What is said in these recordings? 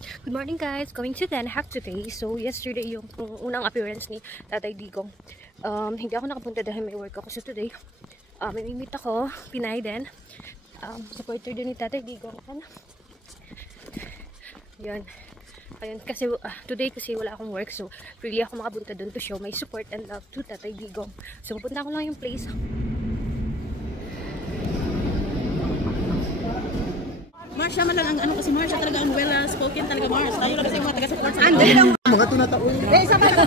Good morning guys! Going to Den Haag today. So yesterday yung unang appearance ni Tatay Digong. Hindi ako nakapunta dahil may work ako. So today, may meet ako, Pinay din. Supporter din ni Tatay Digong. Yun. Ayun, kasi today kasi wala akong work. So really ako makapunta doon to show my support and love to Tatay Digong. So pupunta ko lang yung place. Marsha man lang ang ano kasi Marsha talaga ang well spoken talaga Mars. Tayo lang kasi yung mga taga-support sa Ande lang mga tunataon. Eh isa pa ito.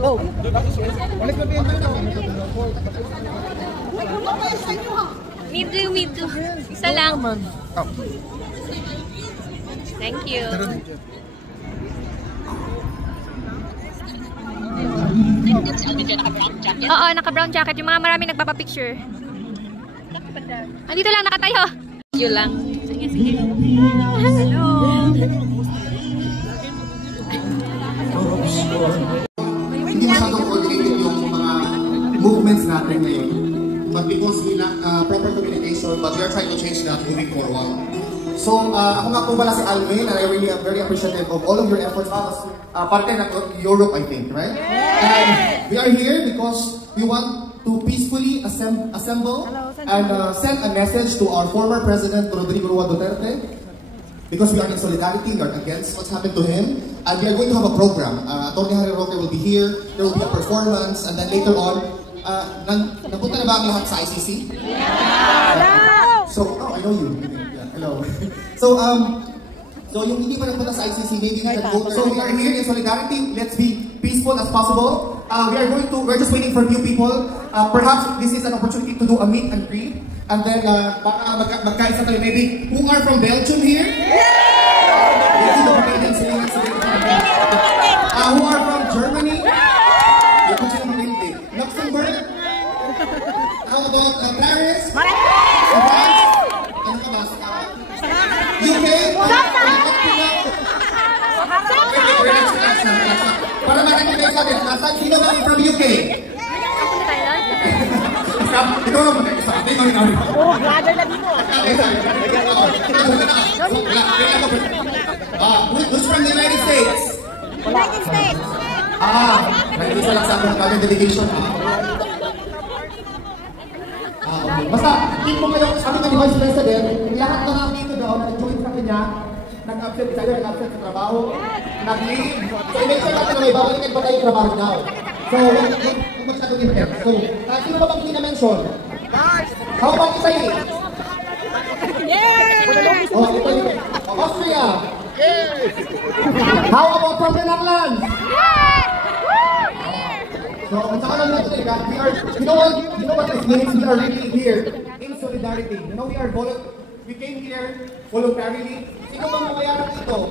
Oh. Balik na din tayo. Midu. Isa lang. Thank you. Oo, naka-brown jacket. Yung mga maraming nagpapapicture. Andito lang, nakatayo. Yun lang. Sige. Hello. Hindi masyadong coordinated yung mga movements natin ngayon. But because we lack proper communication, but we are trying to change that moving forward. So, ako nga po pala si Alvin, and I really am very appreciative of all of your efforts. Parte ng Europe, I think, right? Yes! And we are here because we want to peacefully assemble and send a message to our former President, Rodrigo Roa Duterte, because we are in solidarity, we are against what's happened to him, and we are going to have a program. Atty. Harry Roque will be here, there will be a performance, and then later on, napunta na ba ang lahat sa ICC? Yeah! So, I know you. Hello. So yung hindi pa nagpunta sa ICC, maybe we can go. So we are here in solidarity. Let's be peaceful as possible. We're just waiting for a few people. Perhaps this is an opportunity to do a meet and greet. And then magkaisa tayo. Maybe who are from Belgium here? Who are from Germany? Luxembourg? How about Paris? UK? Para makita kayo sabi, nasaan sino namin from UK? Ito lang mag-isa. Oh, brother na dito. Who's from the United States? United States. Nag-isa lang sa ating delegation. Basta, keep mo kayo, sabi nga ni Vice President, lahat ng mga dito daw, nag-join sa kanya, nag-absent, isa yun, nag-absent sa trabaho, nag-leave. So, i-mention natin na may babalikan pa tayo yung trabaho daw. So, kung masyadong i-mention. So, sino ba bang hindi na-mention? How about Italy? Yeah! Oh, Italy. Austria? How about from the Netherlands? So, saka lang natin we are, you know what this means? We are really here in solidarity. You know, we came here voluntarily. Sino bang mabayaran dito?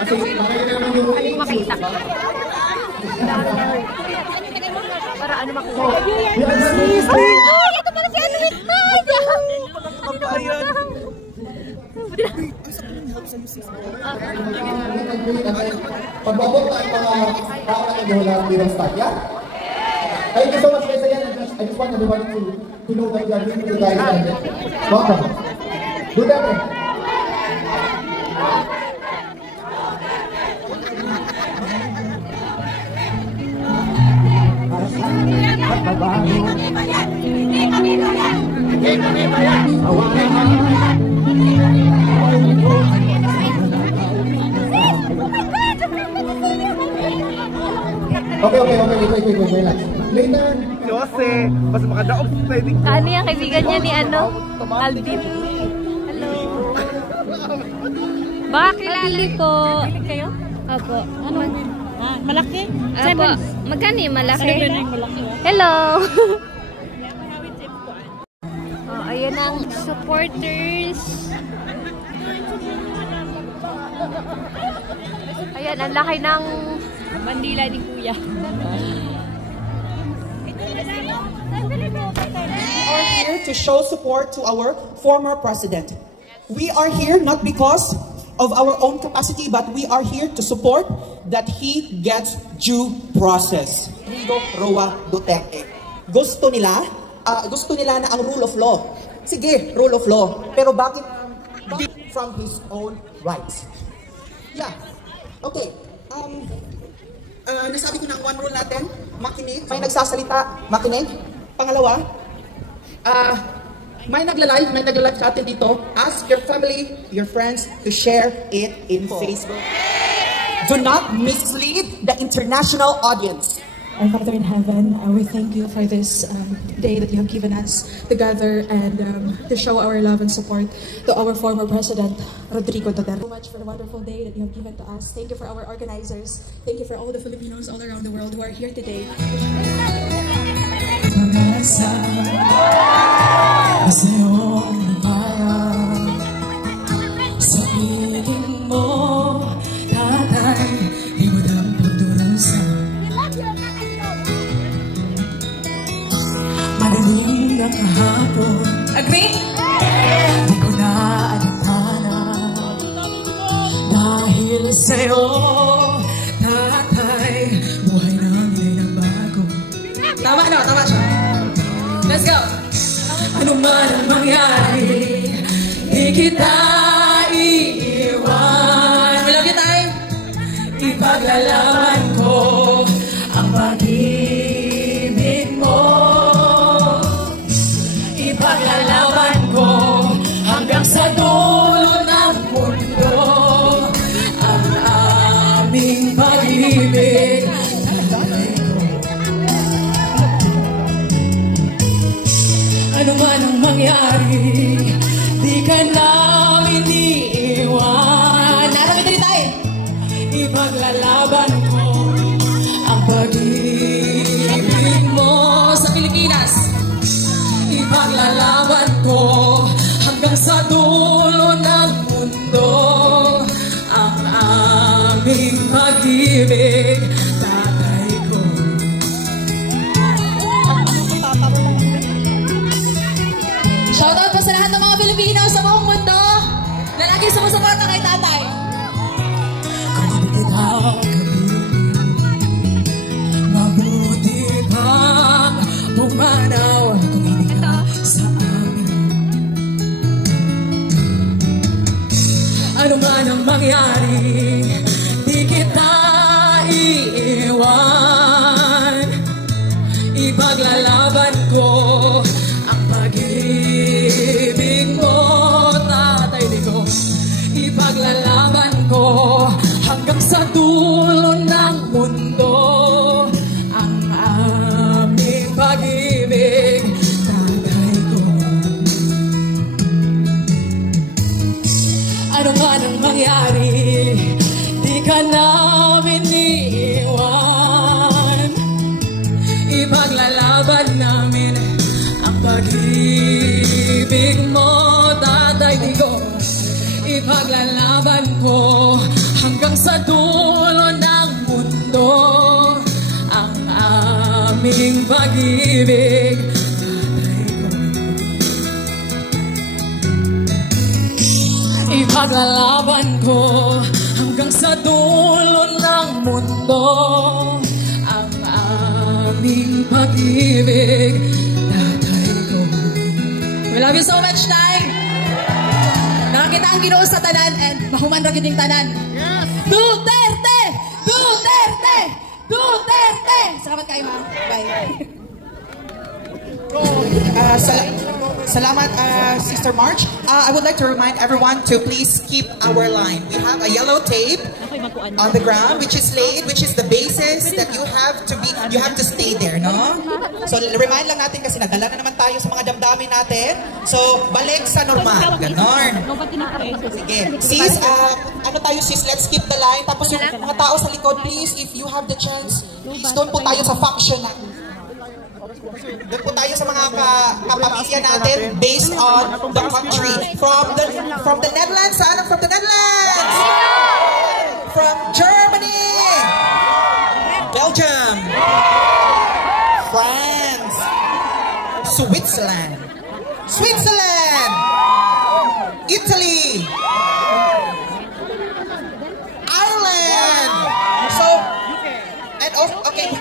Kasi nakayo naman yung makita. Para ano makuha. We are just ito pala si Edwin! Pagbabot tayo mga tao na naghiwala bilang staff, yeah? Thank you so much guys again. I just want everybody to know that you are here to guys and welcome. Good evening. Okay. Wait. Later. Jose, mas makadaog sa pwedeng. Ano yung kaibigan niya ni Alvin? Hello. Baka kilala po. Bilig kayo? Apo. Ano? Malaki? Apo. Magkano yung malaki? 7 ang malaki. Hello. Ayan ang supporters. Ayan, ang laki ng bandila ni Kuya. We are here to show support to our former president. We are here not because of our own capacity, but we are here to support that he gets due process. Rodrigo Roa Duterte. Gusto nila na ang rule of law sige, rule of law. Pero bakit from his own rights? Yeah. Okay. Nasabi ko ng one rule natin, makinig. May nagsasalita, makinig. Pangalawa, may nagla-live sa atin dito. Ask your family, your friends to share it in Facebook. Do not mislead the international audience. Our Father in heaven, we thank you for this day that you have given us to gather and to show our love and support to our former President, Rodrigo Duterte. So much for the wonderful day that you have given to us. Thank you for our organizers. Thank you for all the Filipinos all around the world who are here today. Madaling na kahapon. Agree? Di ko na alintana dahil sa'yo, tatay, buhay namin ay nagbago. Tama na, tama siya. Let's go! Ano man ang mangyari, di kita iiwan. We love you, tay! Ipaglalaban ko ang pag-ibig mo. Ipaglalaban ko hanggang sa dulo ng mundo ang aming pag-ibig. Ano man ang mangyari, di ka namin iiwan. Naramit rin tayo. Ipaglalaban ko ang pag-ibig mo sa Pilipinas. Ipaglalaban ko hanggang sa dulo ng mundo ang aming pag-ibig, tatay ko. Shoutout po sa lahat ng mga Pilipino sa buong mundo na lagi sumusuporta kay tatay. Kung hindi kita mabuti pang pumanaw kung hindi ka sa amin. Ano man ang mangyari, di kita iiwan. Ipaglalaban ko ang pag-ibig mo, tatay ko. Ipaglalaban ko hanggang sa dulo ng mundo ang aming pag-ibig, tatay ko. Ano man ang mangyari, di ka namin iiwan. Ipaglalaban namin ang pag-ibig mo, tatay ko. Ipaglalaban ko hanggang sa dulo ng mundo ang aming pag-ibig, tatay ko. Ipaglalaban ko hanggang sa dulo ng mundo ang aming pag-ibig, tatay ko. We love you so much, Tay! Nakakita ang Ginoo sa tanan and mahuman ra gid ning tanan. Yes. Duterte! Duterte! Duterte! Salamat kayo, ma. Bye. Salamat, Sister March. I would like to remind everyone to please keep our line. We have a yellow tape on the ground, which is laid, which is the basis that you have to stay there, no? So remind lang natin kasi nadala na naman tayo sa mga damdamin natin. So balik sa normal, ganon. Sige, sis, ano tayo sis? Let's keep the line. Tapos yung mga tao sa likod, please, if you have the chance, please doon po tayo sa faction natin. Doon po tayo sa mga kapamilya natin based on the country. From the Netherlands, saan from the Netherlands? From Germany, Belgium, France, Switzerland, Italy, Ireland. So, and also, okay.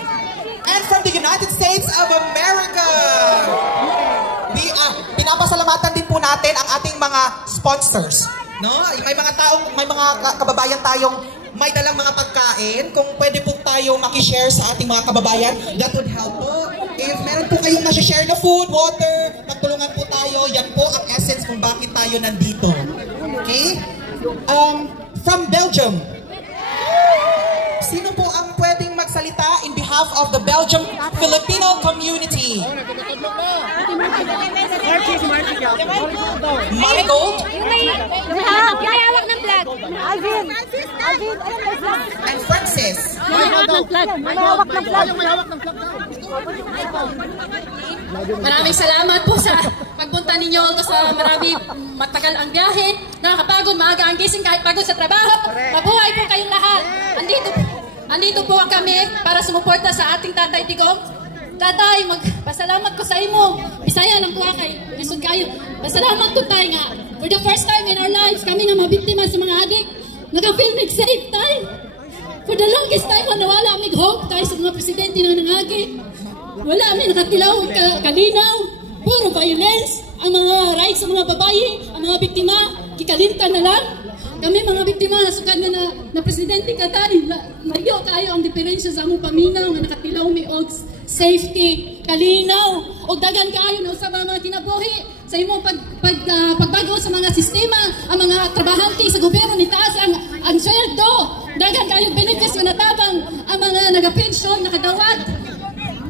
And from the United States of America, we are pinapasalamatan din natin ang ating mga sponsors. No? May mga kababayan tayong may dalang mga pagkain. Kung pwede po tayo makishare sa ating mga kababayan, that would help po. If meron po kayong masishare na food, water, magtulungan po tayo. Yan po ang essence kung bakit tayo nandito. Okay? From Belgium. Sino po ang pwedeng magsalita in behalf of the Belgium Filipino community? Marigold? May hawak ng flag. Alvin. And Francis? May hawak ng flag. May hawak ng flag. Maraming salamat po sa pagpunta ninyo sa marami matagal ang biyahe. Nakakapagod, maaga ang gising kahit pagod sa trabaho. Mabuhay po kayong lahat. Andito po kami para sumuporta sa ating Tatay Digong. Tatay, magpasalamat ko sa imo. Bisaya lang ko kay lisod kayo. Pasalamat ko tayo nga. For the first time in our lives, kami nga mabiktima sa mga adik. Nag-feel safe tayo. For the longest time, nawala aming hope tayo sa mga presidente na nangagi. Wala aming nakatilaw, kalinaw. Puro violence. Ang mga rights sa mga babae, ang mga biktima, kikalintan na lang. Kami mga biktima, nasugad na presidente Katari, layo kayo ang diferensya sa among paminaw nga nakatilaw may odds, safety, kalinaw, o dagan kayo na usab ang mga kinabuhi sa imong pagbago sa mga sistema, ang mga trabahante sa gobyerno ni taas ang sweldo, dagan kayo benefits nga natabang ang mga nagapensyon, nakadawat,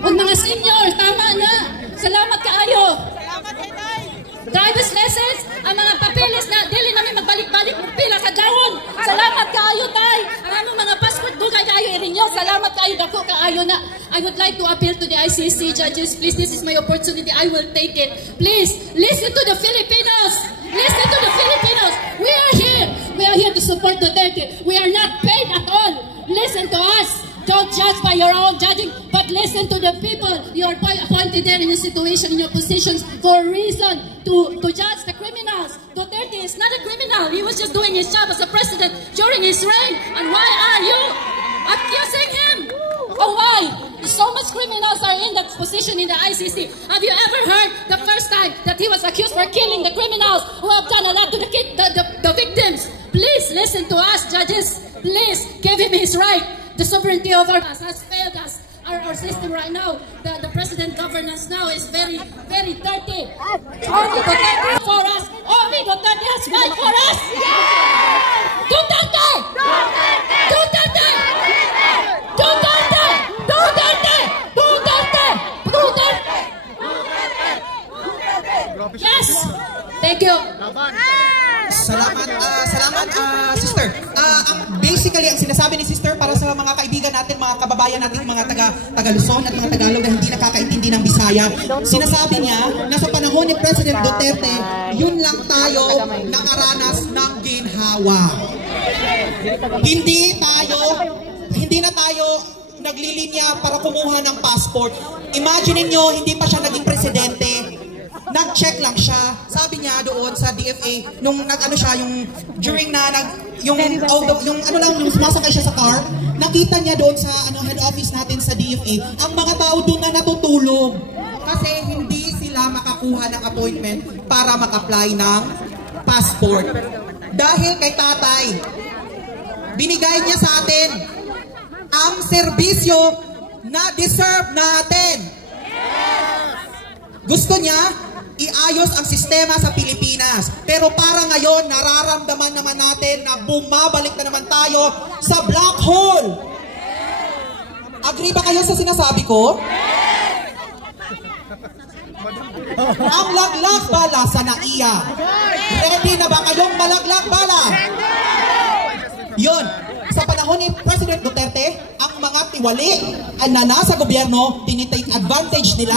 o mga senior, tama na. Salamat kaayo. Driver's license, ang mga papeles na dili namin magbalik-balik pila ka dawon. Salamat kaayo tay. Ang among mga passport dugay kayo i-renew. Salamat kaayo dako kaayo na. I would like to appeal to the ICC judges. Please, this is my opportunity. I will take it. Please, listen to the Filipinos. Listen to the Filipinos. We are here. We are here to support Duterte. We are not paid at all. Listen to us. Don't judge by your own judging, but listen to the people. You are appointed there in a situation, in your positions, for a reason to judge the criminals. Duterte is not a criminal. He was just doing his job as a president during his reign. And why are you accusing him? Oh, why? So much criminals are in that position in the ICC. Have you ever heard the first time that he was accused for killing the criminals who have done a lot to the victims? Please listen to us, judges. Please give him his right. The sovereignty of our has failed us. Our system right now, the president governance now is very, very dirty. Only Duterte for us. Only Duterte has fight for us. Duterte! Duterte! Duterte! Duterte! Duterte! Duterte! Duterte! Yes! Thank you. Salamat, sister. Basically, ang sinasabi ni sister para sa mga kaibigan natin, mga kababayan natin, mga taga Luzon at mga Tagalog na hindi nakakaintindi ng Bisaya, sinasabi niya na sa panahon ni President Duterte, yun lang tayo nakaranas ng ginhawa. Hindi na tayo naglilinya para kumuha ng passport. Imagine niyo, hindi pa siya naging presidente. Nag-check lang siya. Sabi niya doon sa DFA nung yung sumasakay siya sa car, nakita niya doon sa head office natin sa DFA, ang mga tao doon na natutulog kasi hindi sila makakuha ng appointment para mag-apply ng passport. Dahil kay tatay, binigay niya sa atin ang serbisyo na deserve natin. Gusto niya iayos ang sistema sa Pilipinas. Pero para ngayon, nararamdaman naman natin na bumabalik na naman tayo sa black hole. Agree ba kayo sa sinasabi ko? Ang laglag bala sa NAIA. Ready na ba kayong malaglag bala? Yun. Sa panahon ni President Duterte, ang mga tiwali na nasa gobyerno, tinitake advantage nila.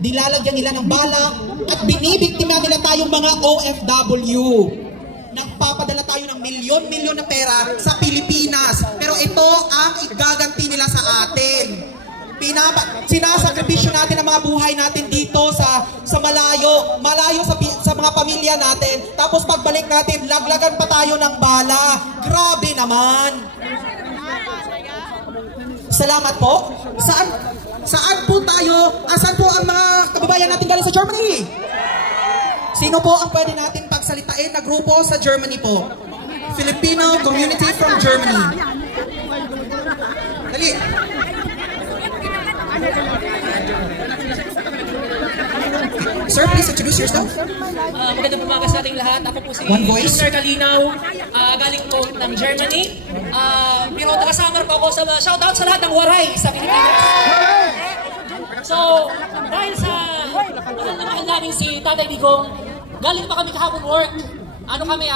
Nilalagyan nila ng bala at binibiktima nila tayong mga OFW. Nagpapadala tayo ng milyon-milyon na pera sa Pilipinas. Pero ito ang igaganti nila sa atin. Sinasakripisyo natin ang mga buhay natin dito sa malayo sa mga pamilya natin. Tapos pagbalik natin, laglagan pa tayo ng bala. Grabe naman. Salamat po. Saan po tayo? Asan po ang mga kababayan natin galing sa Germany? Sino po ang pwede natin pagsalitain na grupo sa Germany po? Filipino community from Germany. Dali. Sir, please introduce yourself. Magandang umaga sa ating lahat. Ako po si Mr. Kalinaw, galing po ng Germany. Pero taga-summer po ako sa shoutout sa lahat ng waray sa Pilipinas. So, dahil sa mahal na mahal namin si Tatay Digong, galing pa kami kahapon work. Ano kami,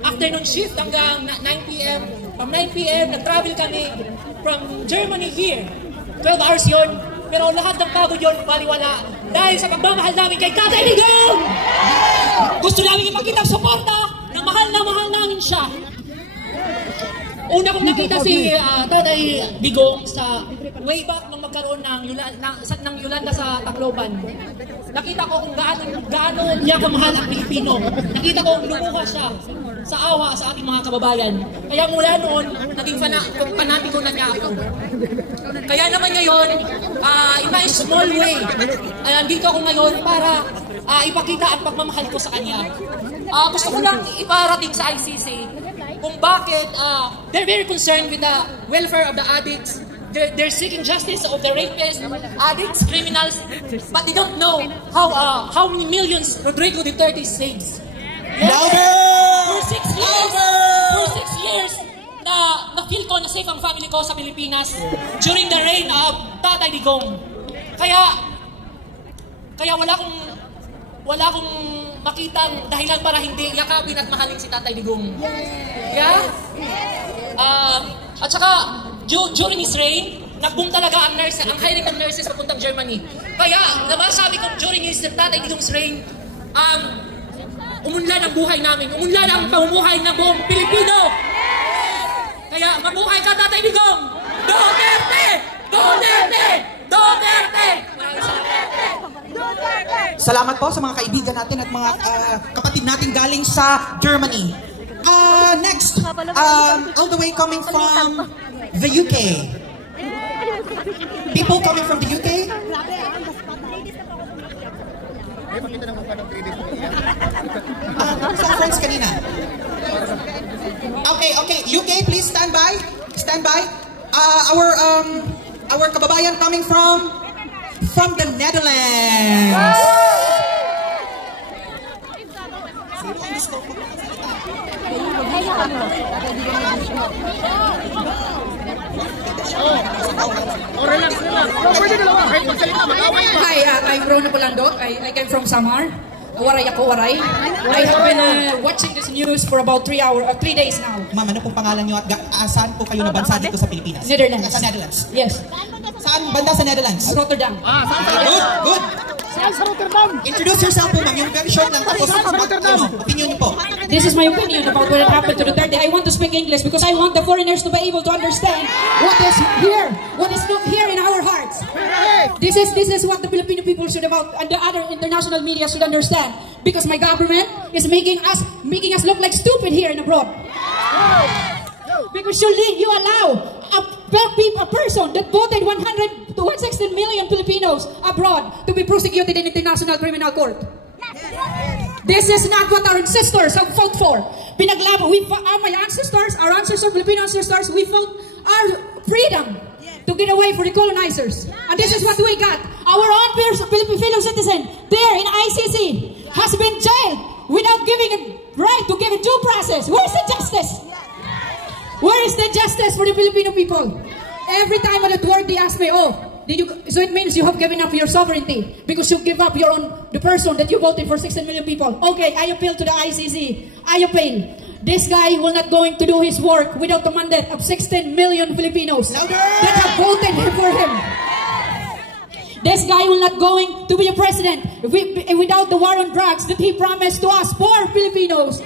afternoon shift hanggang 9 p.m. From 9 p.m. nag-travel kami from Germany here. 12 hours yun. Pero lahat ng pagod yun, baliwala. Dahil sa pagmamahal namin kay Tatay Digong! Gusto namin ipagkita ang suporta na mahal namin siya. Una kong nakita si Tatay Digong sa way back nung magkaroon ng Yolanda sa Tacloban. Nakita ko kung gaano niya kamahal ang Pilipino. Nakita ko lumuha siya sa awa sa ating mga kababayan. Kaya mula noon, naging fanatic ko na niya ako. Kaya naman ngayon, in my small way, dito ako ngayon para ipakita ang pagmamahal ko sa kanya. Gusto ko lang iparating sa ICC kung bakit they're very concerned with the welfare of the addicts. They're seeking justice of the rapists, addicts, criminals, but they don't know how many millions Rodrigo Duterte saves. Louder! For 6 years, na-feel ko na safe ang family ko sa Pilipinas during the reign of Tatay Digong. Kaya wala akong makitang dahilan para hindi yakapin at mahalin si Tatay Digong. Yeah? At saka, during his reign, nag-boom talaga ang hiring ng nurses papuntang Germany. Kaya, nabasabi ko during his Tatay Digong's reign, umunlad ang buhay namin. Umunlad ang pamumuhay ng buong Pilipino. Kaya, mabuhay ka, Tatay Digong! Duterte! Duterte! Duterte! Salamat po sa mga kaibigan natin at mga kapatid natin galing sa Germany. Next, all the way coming from the UK. People coming from the UK? Some friends kanina. Okay, UK, please stand by. Stand by. Our kababayan coming from the Netherlands. Hi, I'm Rona Polandok. I came from Samar. Waray ako, waray. I have been watching this news for about 3 days now. Ma'am, ano pong pangalan niyo at saan po kayo na bansa dito sa Pilipinas? Netherlands. Sa Netherlands? Yes. Saan banda sa Netherlands? Rotterdam. Good. Introduce yourself po, ma'am. Yung very short lang. Tapos, opinion niyo po. This is my opinion about what happened to Duterte. I want to speak English because I want the foreigners to be able to understand what is not here in our hearts. This is what the Filipino people should about, and the other international media should understand. Because my government is making us look like stupid here and abroad. Because you allow a person that voted 100 to 116 million Filipinos abroad to be prosecuted in International Criminal Court. This is not what our ancestors have fought for. My ancestors, Filipino ancestors, we fought our freedom to get away from the colonizers. And this is what we got. Our own Filipino citizen there in ICC has been jailed without giving a right to give a due process. Where is the justice? Where is the justice for the Filipino people? Every time at work they ask me, so it means you have given up your sovereignty because you give up the person that you voted for 16 million people. Okay, I appeal to the ICC. I appeal. This guy will not going to do his work without the mandate of 16 million Filipinos that have voted for him. This guy will not going to be a president without the war on drugs that he promised to us, poor Filipinos.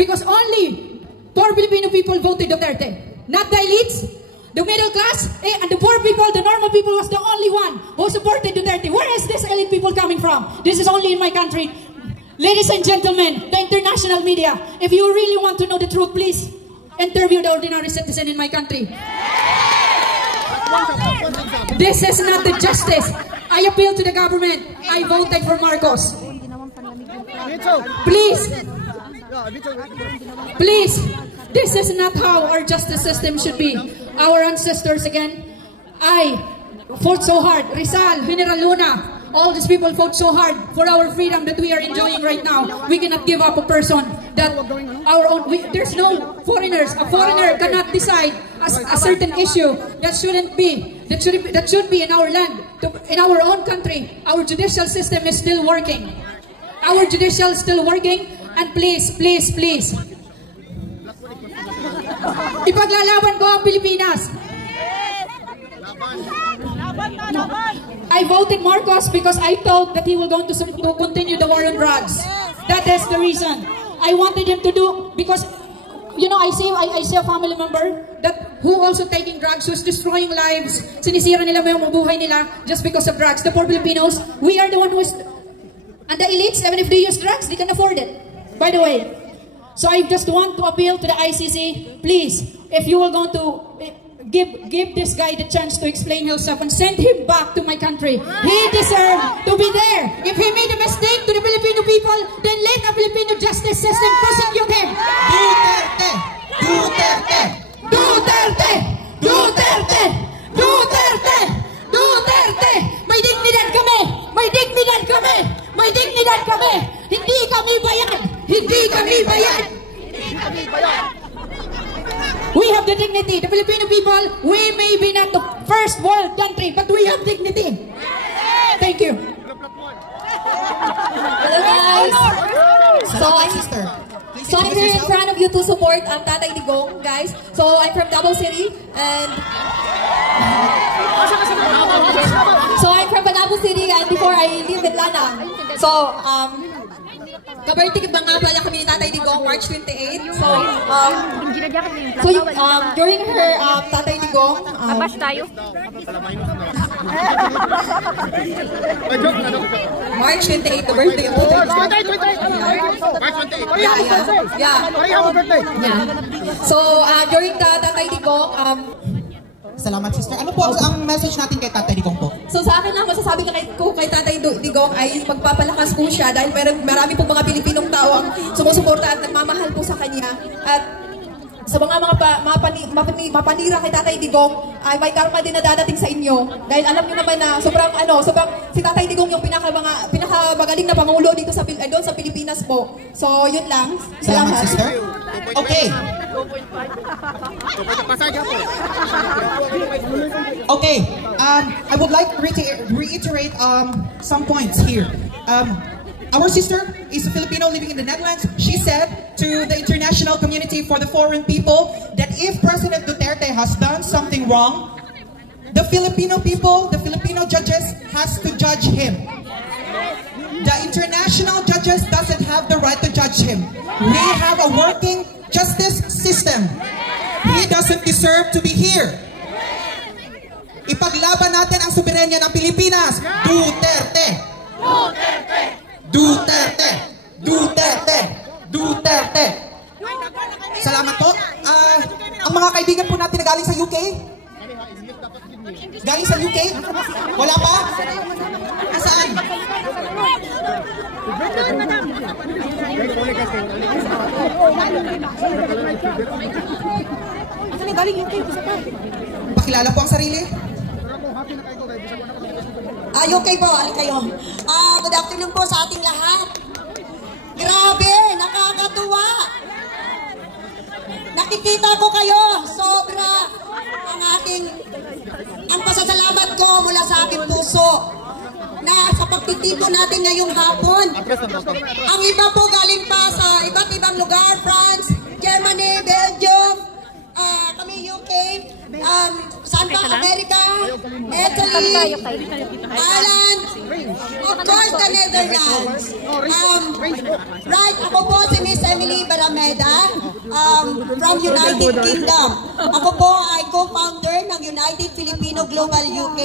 Because only poor Filipino people voted Duterte. Not the elites, the middle class, and the poor people, the normal people was the only one who supported Duterte. Where is this elite people coming from? This is only in my country. Ladies and gentlemen, the international media, if you really want to know the truth, please interview the ordinary citizen in my country. This is not the justice. I appeal to the government. I voted for Marcos. Please, please, this is not how our justice system should be. Our ancestors, again, I fought so hard. Rizal, General Luna, all these people fought so hard for our freedom that we are enjoying right now. We cannot give up a person that our own. There's no foreigners. A foreigner cannot decide a certain issue that shouldn't be. That should be in our land, in our own country. Our judicial system is still working. Our judicial is still working. And please, please, please, ipaglalaban ko ang Pilipinas. I voted Marcos because I thought that he was going to continue the war on drugs. That is the reason. I wanted him to do, because, you know, I see a family member that who also taking drugs, who's destroying lives. Sinisira nila yung buhay nila just because of drugs. The poor Filipinos, we are the one who is, and the elites, even if they use drugs, they can afford it. By the way, so I just want to appeal to the ICC, please, if you are going to give this guy the chance to explain himself and send him back to my country. He deserves to be there. If he made a mistake to the Filipino people, then let the Filipino justice system prosecute him. Duterte! Duterte! Duterte! Duterte! Duterte! Duterte! May dignidad kami! May dignidad kami! May dignidad kami! Hindi kami bayan! Hindi kami bayan! We have the dignity. The Filipino people, we may be not the first world country, but we have dignity. Thank you. Hello guys. So I'm here in front of you to support Tatay Digong, guys. So I'm from Davao City, and before I live in Lana. So kabirthday ba nga pala kami ni Tatay Digong, March 28. So during her Tatay Digong, Abash tayo. March 28, the birthday of Tatay Digong. Yeah. So during the Tatay Digong, salamat, sister. Ano po ang message natin kay Tatay Digong po? So sa akin lang, masasabi ko kay Tatay Digong ay magpapalakas po siya dahil marami po mga Pilipinong tao ang sumusuporta at nagmamahal po sa kanya. At sa mga mapanira kay Tatay Digong ay may karma din na dadating sa inyo. Dahil alam niyo naman na sobrang si Tatay Digong yung pinakamagaling na pangulo dito sa Pilipinas po. So yun lang. Salamat, sister. Okay. Okay. I would like to reiterate some points here. Our sister is a Filipino living in the Netherlands. She said to the international community, for the foreign people, that if President Duterte has done something wrong, the Filipino people, the Filipino judges, has to judge him. The international judges doesn't have the right to judge him. We have a working justice system. He doesn't deserve to be here. Ipaglaban natin ang soberanya ng Pilipinas. Duterte! Duterte! Duterte! Duterte! Duterte! Salamat po. Ang mga kaibigan po natin na galing sa UK? Galing sa UK? Wala pa? Saan? Pakilala po ang sarili. UK po, alin kayo. Good afternoon po sa ating lahat. Grabe, nakakatuwa. Nakikita ko kayo, sobra ang pasasalamat ko mula sa aking puso na sa pagtitipon natin ngayong hapon. Ang iba po galing pa sa iba't ibang lugar, France, Germany, Belgium, kami UK, saan pa? America, Italy, Ireland, of course the Netherlands. Right, ako po si Miss Emily Barameda from United Kingdom. Ako po ay co-founder ng United Filipino Global UK.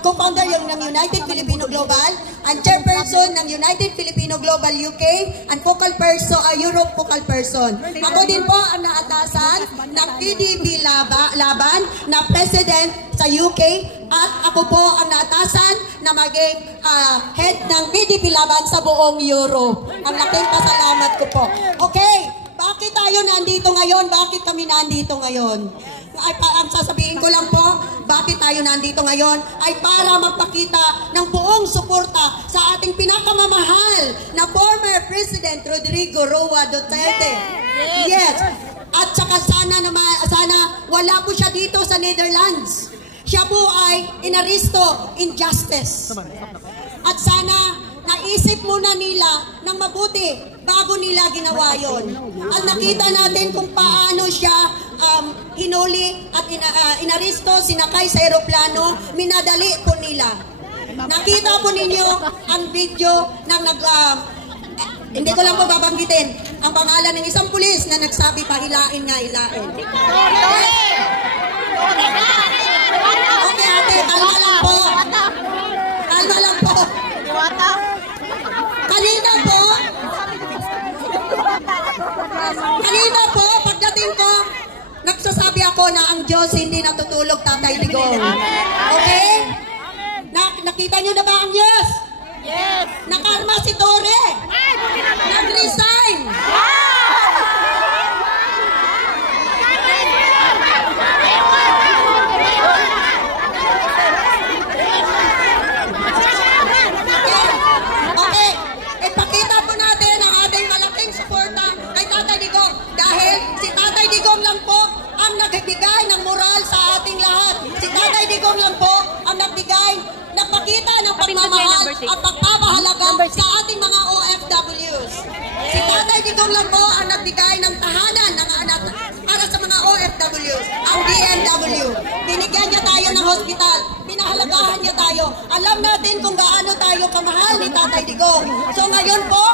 Co-founder yung ng United Filipino Global, and chairperson ng United Filipino Global UK, and focal person, Europe focal person. Ako din po ang naatasan ng PDB laban naatasan na president sa UK at ako po ang naatasan na maging head ng PDP Laban sa buong Europe. Ang laking pasalamat ko po. Okay, bakit tayo nandito ngayon? Bakit kami nandito ngayon? Ang sasabihin ko lang po, bakit tayo nandito ngayon ay para magpakita ng buong suporta sa ating pinakamamahal na former President Rodrigo Roa Duterte. Yes. At saka sana wala po siya dito sa Netherlands. Siya po ay inaristo injustice. At sana naisip muna nila ng mabuti bago nila ginawa yon. At nakita natin kung paano siya hinuli at inaristo, sinakay sa aeroplano, minadali po nila. Nakita po ninyo ang video ng hindi ko lang po babanggitin ang pangalan ng isang pulis na nagsabi pa, hilain nga, hilain. Okay, ate, kalma lang po. Kalma lang po. Kanina po, pagdating ko, nagsasabi ako na ang Diyos hindi natutulog, Tatay Digong. Okay? Nakita niyo na ba ang Diyos? Yes. Nakalma si Tore. Nag-resign. Okay. Ipakita po natin ang ating malaking suporta kay Tatay Digong. Dahil si Tatay Digong lang po ang nagbigay ng moral sa ating lahat. Si Tatay Digong lang po ang nagpakita ng pagmamahal at pagpapahalaga sa ating mga OFWs. Si Tatay Digong lang po ang nagbigay ng tahanan ng anak para sa mga OFWs, ang DMW. Binigyan niya tayo ng hospital, pinahalagahan niya tayo. Alam natin kung gaano tayo kamahal ni Tatay Digong. So ngayon po,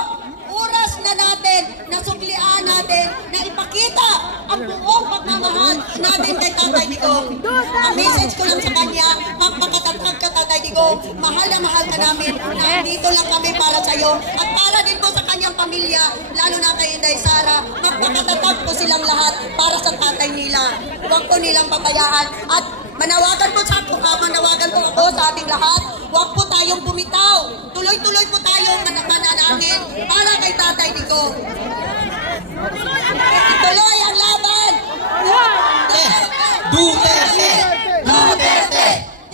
oras na natin, nasuklian natin, na ipakita ang buong pagmamahal natin kay Tatay Digong. Ang message ko lang sa kanya, magpakatatag ka Tatay Digong, mahal na mahal ka namin, nandito lang kami para sa iyo, at para din po sa kanyang pamilya, lalo na kay Inday Sara, magpakatatag po silang lahat para sa tatay nila. Huwag po nilang papayaan, at manawagan po ako sa ating lahat, huwag po tayong bumitaw. Tuloy-tuloy po tayong mananangin para kay Tatay Digong. Tuloy ang laban! Duterte! Duterte!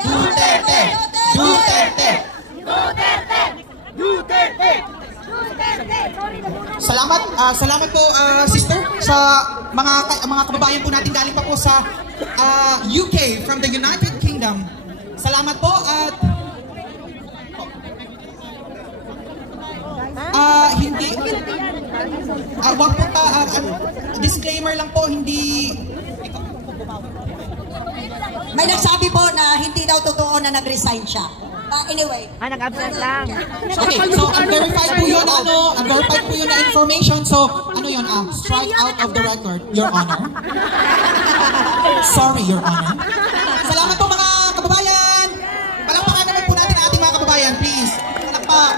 Duterte! Duterte! Duterte! Salamat po sister sa mga kababayan po natin galing pa po sa UK from the United Kingdom. Salamat po at wag po disclaimer lang po, hindi may nagsabi po na hindi daw totoo na nag-resign siya. Anyway. Nag-absent lang. Okay, so unverified po yun na information. So, ano yun? Strike out of the record, Your Honor. Sorry, Your Honor. Salamat po mga kababayan. Palakpakan naman po natin ating mga kababayan, please. Palakpak.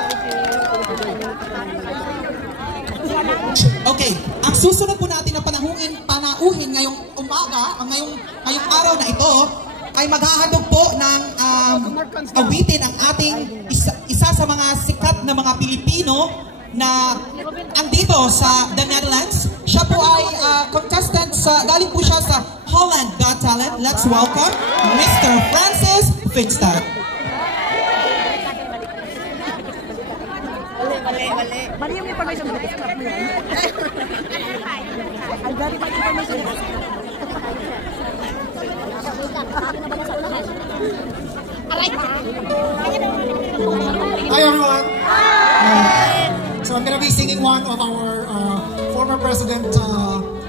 Okay, ang susunod po natin na panauhin ngayong umaga, ngayong araw na ito, ay maghahandog po ng awitin ang ating isa sa mga sikat na mga Pilipino na andito sa the Netherlands. Siya po ay contestant galing po siya sa Holland Got Talent. Let's welcome Mr. Francis Fitzstad. Mali yung information mo. Hi everyone. So I'm gonna be singing one of our former president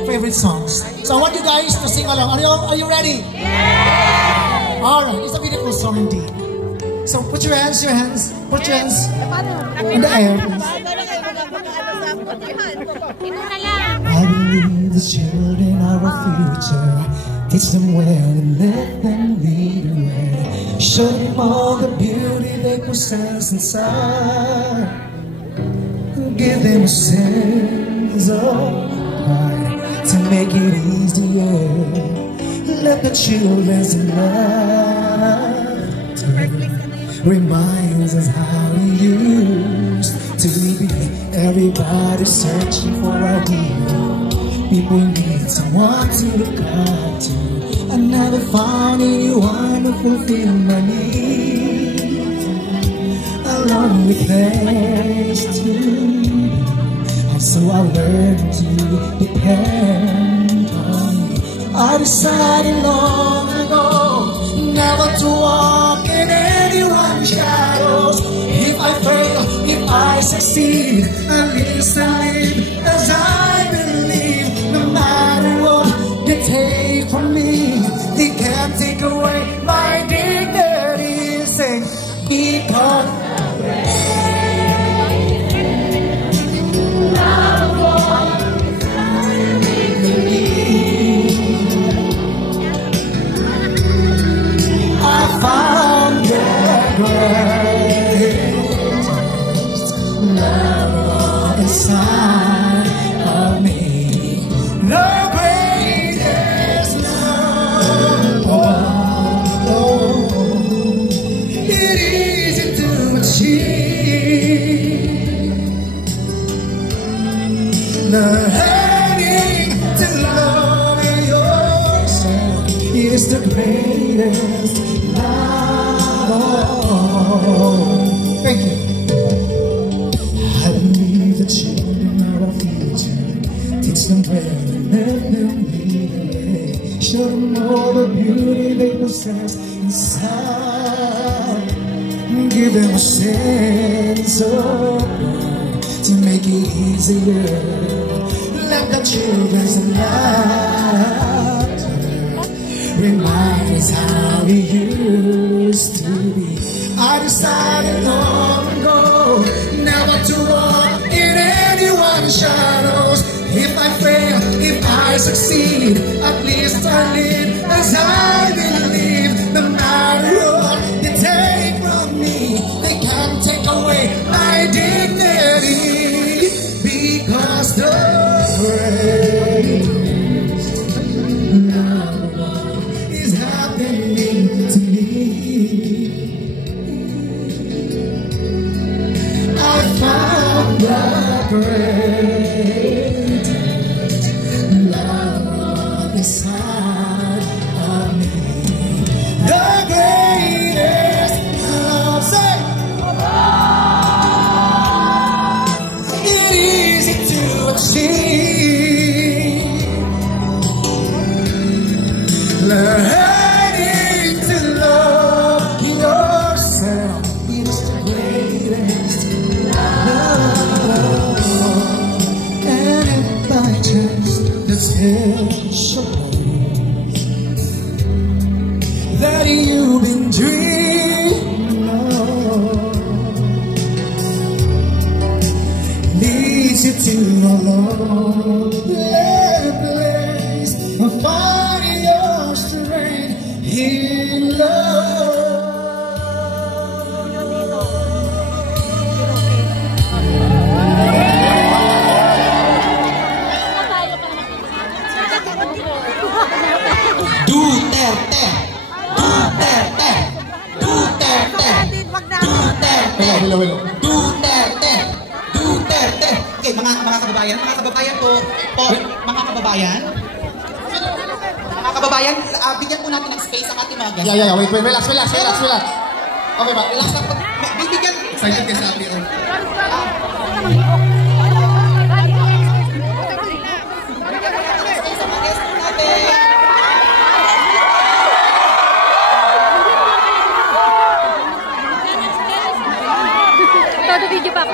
favorite songs. So I want you guys to sing along. Are you ready? Yeah. All right. It's a beautiful song indeed. So put your hands in the air, please. I believe the children are our future. Teach them well and let them lead the way. Show them all the beauty they possess inside. Give them a sense of pride to make it easier. Let the children's laughter reminds us how we used to be. Everybody searching for a hero. People need someone to look up to. I never found anyone to fulfill my needs. A lonely place to be, and so I learned to depend on you. I decided long ago never to walk in anyone's shadows. If I fail, if I succeed, at least I live as I believe. No matter what they take from me, they can't take away my dignity. Sing, because I found the greatest love inside of me. The greatest love. It isn't to achieve. Learning to love yourself is the greatest love. Thank you. I believe the children are our future. Teach them well and let them lead the way. Show them all the beauty they possess inside. Give them a sense of pride to make it easier. Let the children's laughter remind us how we used to be. I decided long ago never to walk in anyone's shadows. If I fail, if I succeed, at least I live as I believe. No matter what they take from me, they can't take away my dignity. Because the greatest love is happening to me. I found the greatest love inside of me. The greatest love, say, it is easy to achieve. Learning to love yourself is the greatest love. And if by chance there's special that you've been dreaming of, leads you to a lonely place, and find your strength in love. Duterte, Duterte, Duterte, Duterte, Duterte, Duterte. Okay, mga kababayan po, mga kababayan, bigyan po natin ng space ang ating mga guests. Yeah, wait, relax. Okay ba, relax lang. Bibigyan. Excited ka sa atin. Todo video pa ako.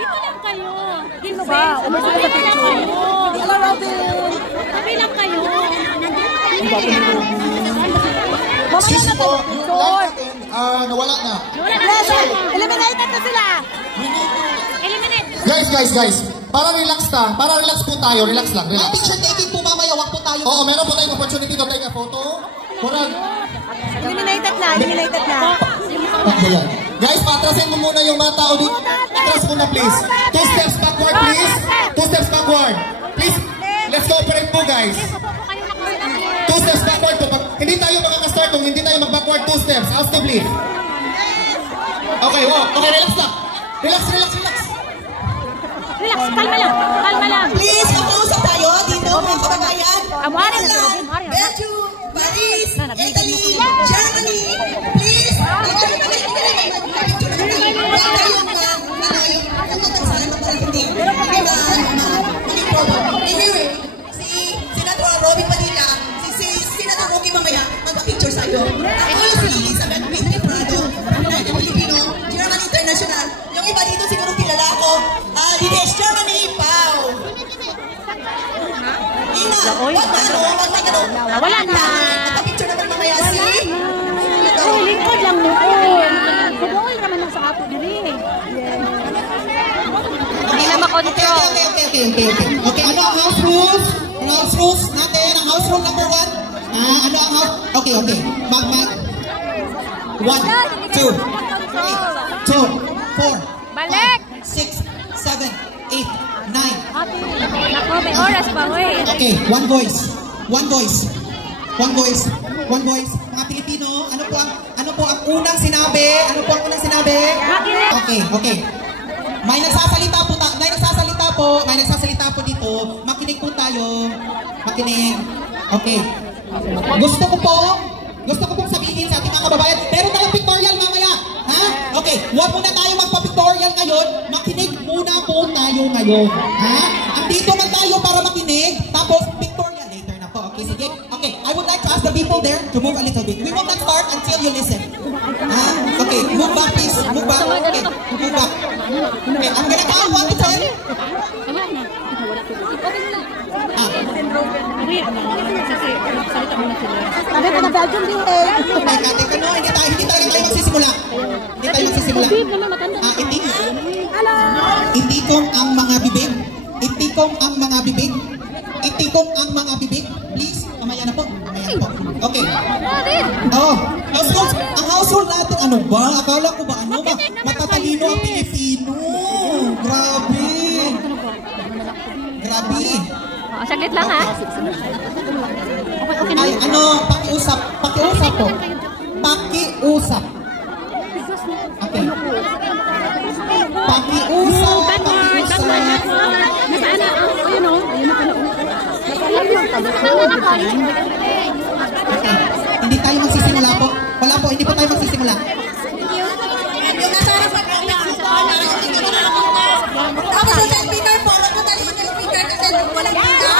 Dito lang kayo. Dito ba? Tabi lang kayo. Tabi lang kayo. Excuse me po, yung live natin, nawala na. Eliminated na sila. Eliminate. Guys. Para relax po tayo. Relax lang, relax. Picture taking po mamaya, wag po tayo. Oo, meron po tayong opportunity to take a photo. Murag. Eliminated na. Ayan. Guys, patrasin mo muna yung mga tao dito. Patras muna, please. 2 steps backward, please. 2 steps backward. Please, let's cooperate po, guys. 2 steps backward po. Hindi tayo makaka-start kung hindi tayo mag-backward 2 steps. How's the please? Okay, wow. Okay, relax lang. Relax. Relax, kalma lang. Please, mag-uusap tayo dito, mga kababayan. Belgium, Paris, Italy, Germany. Please, anyway, si Senator Robin Padilla, si Senator Rocky mamaya, magpa-picture sa'yo. Ako si Elizabeth Pinto Prado, United Filipino, German International. Yung iba dito siguro kilala ko. Lides Germany, Pau. Ina, wala na. Magpa-picture naman mamaya si... Lingkod lang mo. Kudoy naman lang sa ato dili. Hindi na makontrol. Okay, ano ang house rules? House rules natin, ang house rule number 1. Ano ang house? Okay. Mag. 1, 2, 3, 2, 4, Balik! 6, 7, 8, 9. Nako, may oras pa, wait. Okay, one voice. Mga Pilipino, ano po ang unang sinabi? Okay. May nagsasalita po dito. Makinig po tayo. Okay. Gusto ko pong sabihin sa ating mga kababayan, pero tayong pictorial mamaya. Ha? Okay, huwag muna tayo magpa-pictorial ngayon. Makinig muna po tayo ngayon. Ha? Andito man tayo para makinig, tapos pictorial later na po. Okay, sige. Okay, I would like to ask the people there to move a little bit. We will not start until you listen. Ha? Okay, move back please. Move back. Okay, move back. Okay, I'm gonna count 1 to 10. Sabi ko na Belgium din eh. Teka, no, hindi tayo magsisimula. Itikong ang mga bibig. Please, mamaya na po. Okay. Ang household natin, ano ba? Akala ko ba, matatalino ang Pilipino. Grabe. Saglit lang, ha? Ay, pakiusap po. Pakiusap. Okay. Hindi tayo magsisimula po. Wala po, hindi po tayo magsisimula. Yung nasa harap sa tapos sa speaker po, nagtatali yung speaker kasi walang speaker.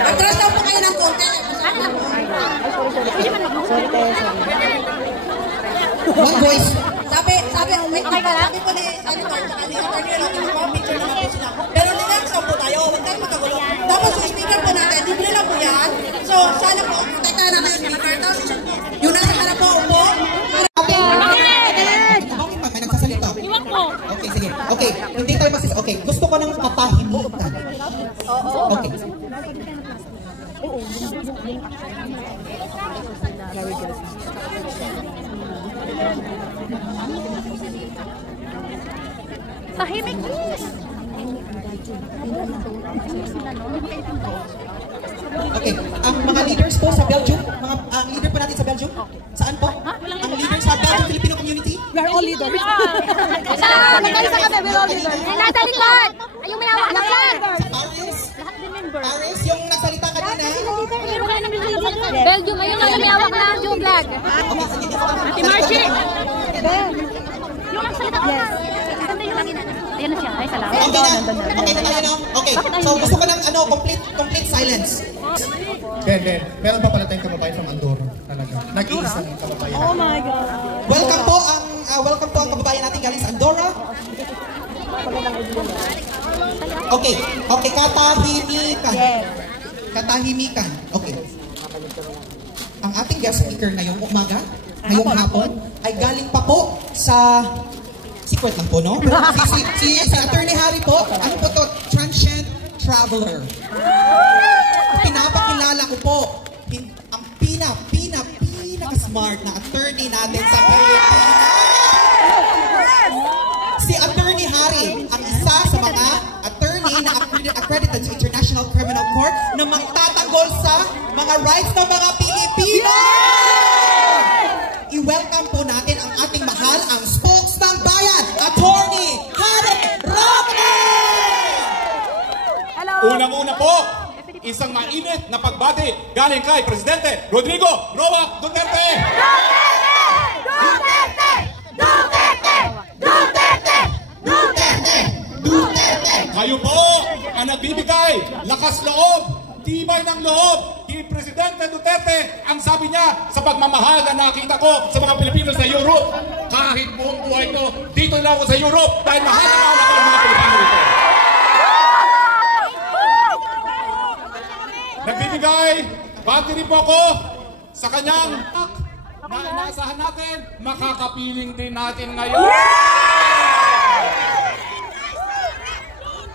Atras daw po kayo ng konti. One voice. Sabi ko ni Senator, picture na po sila. Pero relax lang po tayo, huwag tayo magkagulo. Tapos yung speaker po natin, duble lang po yan. So, sana po, teka na kayo speaker. Tapos yung nasa harap po, upo. Okay, sige. Okay, hindi tayo Okay, gusto ko ng katahimikan. Okay. Tahimik, please. Okay, ang mga leaders po sa Belgium, ang leader po natin sa Belgium, saan po? Ang leader sa Belgium Filipino community? We are all leaders. Nagkalisa kami, we're all leaders. Nasa likod! Ayun, may hawak na flag! Aris, yung nagsalita kanina. Belgium, ayun nga, may hawak na yung flag. Okay, sige. Ate Margie! Yung nagsalita ka. Ayan na siya. Ay, salamat. Okay na tayo, no? Okay, so gusto ko ng complete silence. Ben, meron pa pala tayong kababayan from Andorra. Talaga. Nag-iisang kababayan. Oh my God. Welcome po ang kababayan natin galing sa Andorra. Okay, katahimikan. Okay. Ang ating guest speaker ngayong umaga, ngayong hapon, ay galing pa po sa secret lang po, no? Si Attorney Harry po, ano po to? Transient Traveler. po ang pinaka-smart na attorney natin sa Pilipinas. Si Attorney Harry, ang isa sa mga attorney na accredited sa International Criminal Court na magtatanggol sa mga rights ng mga Pilipino. I-welcome po natin ang ating mahal, ang spokesman bayan, Attorney Harry Roque! Unang-una po, isang mainit na pagbati galing kay Presidente Rodrigo Roa Duterte! Duterte! Duterte! Duterte! Duterte! Duterte! Kayo po ang nagbibigay lakas loob, tibay ng loob kay Presidente Duterte. Ang sabi niya sa pagmamahal na nakita ko sa mga Pilipino sa Europe, kahit buong buhay ko, dito na ako sa Europe dahil mahal na mahal ako ng mga Pilipino dito. Nagbibigay, bati rin po ako sa kanyang na inaasahan natin, makakapiling din natin ngayon.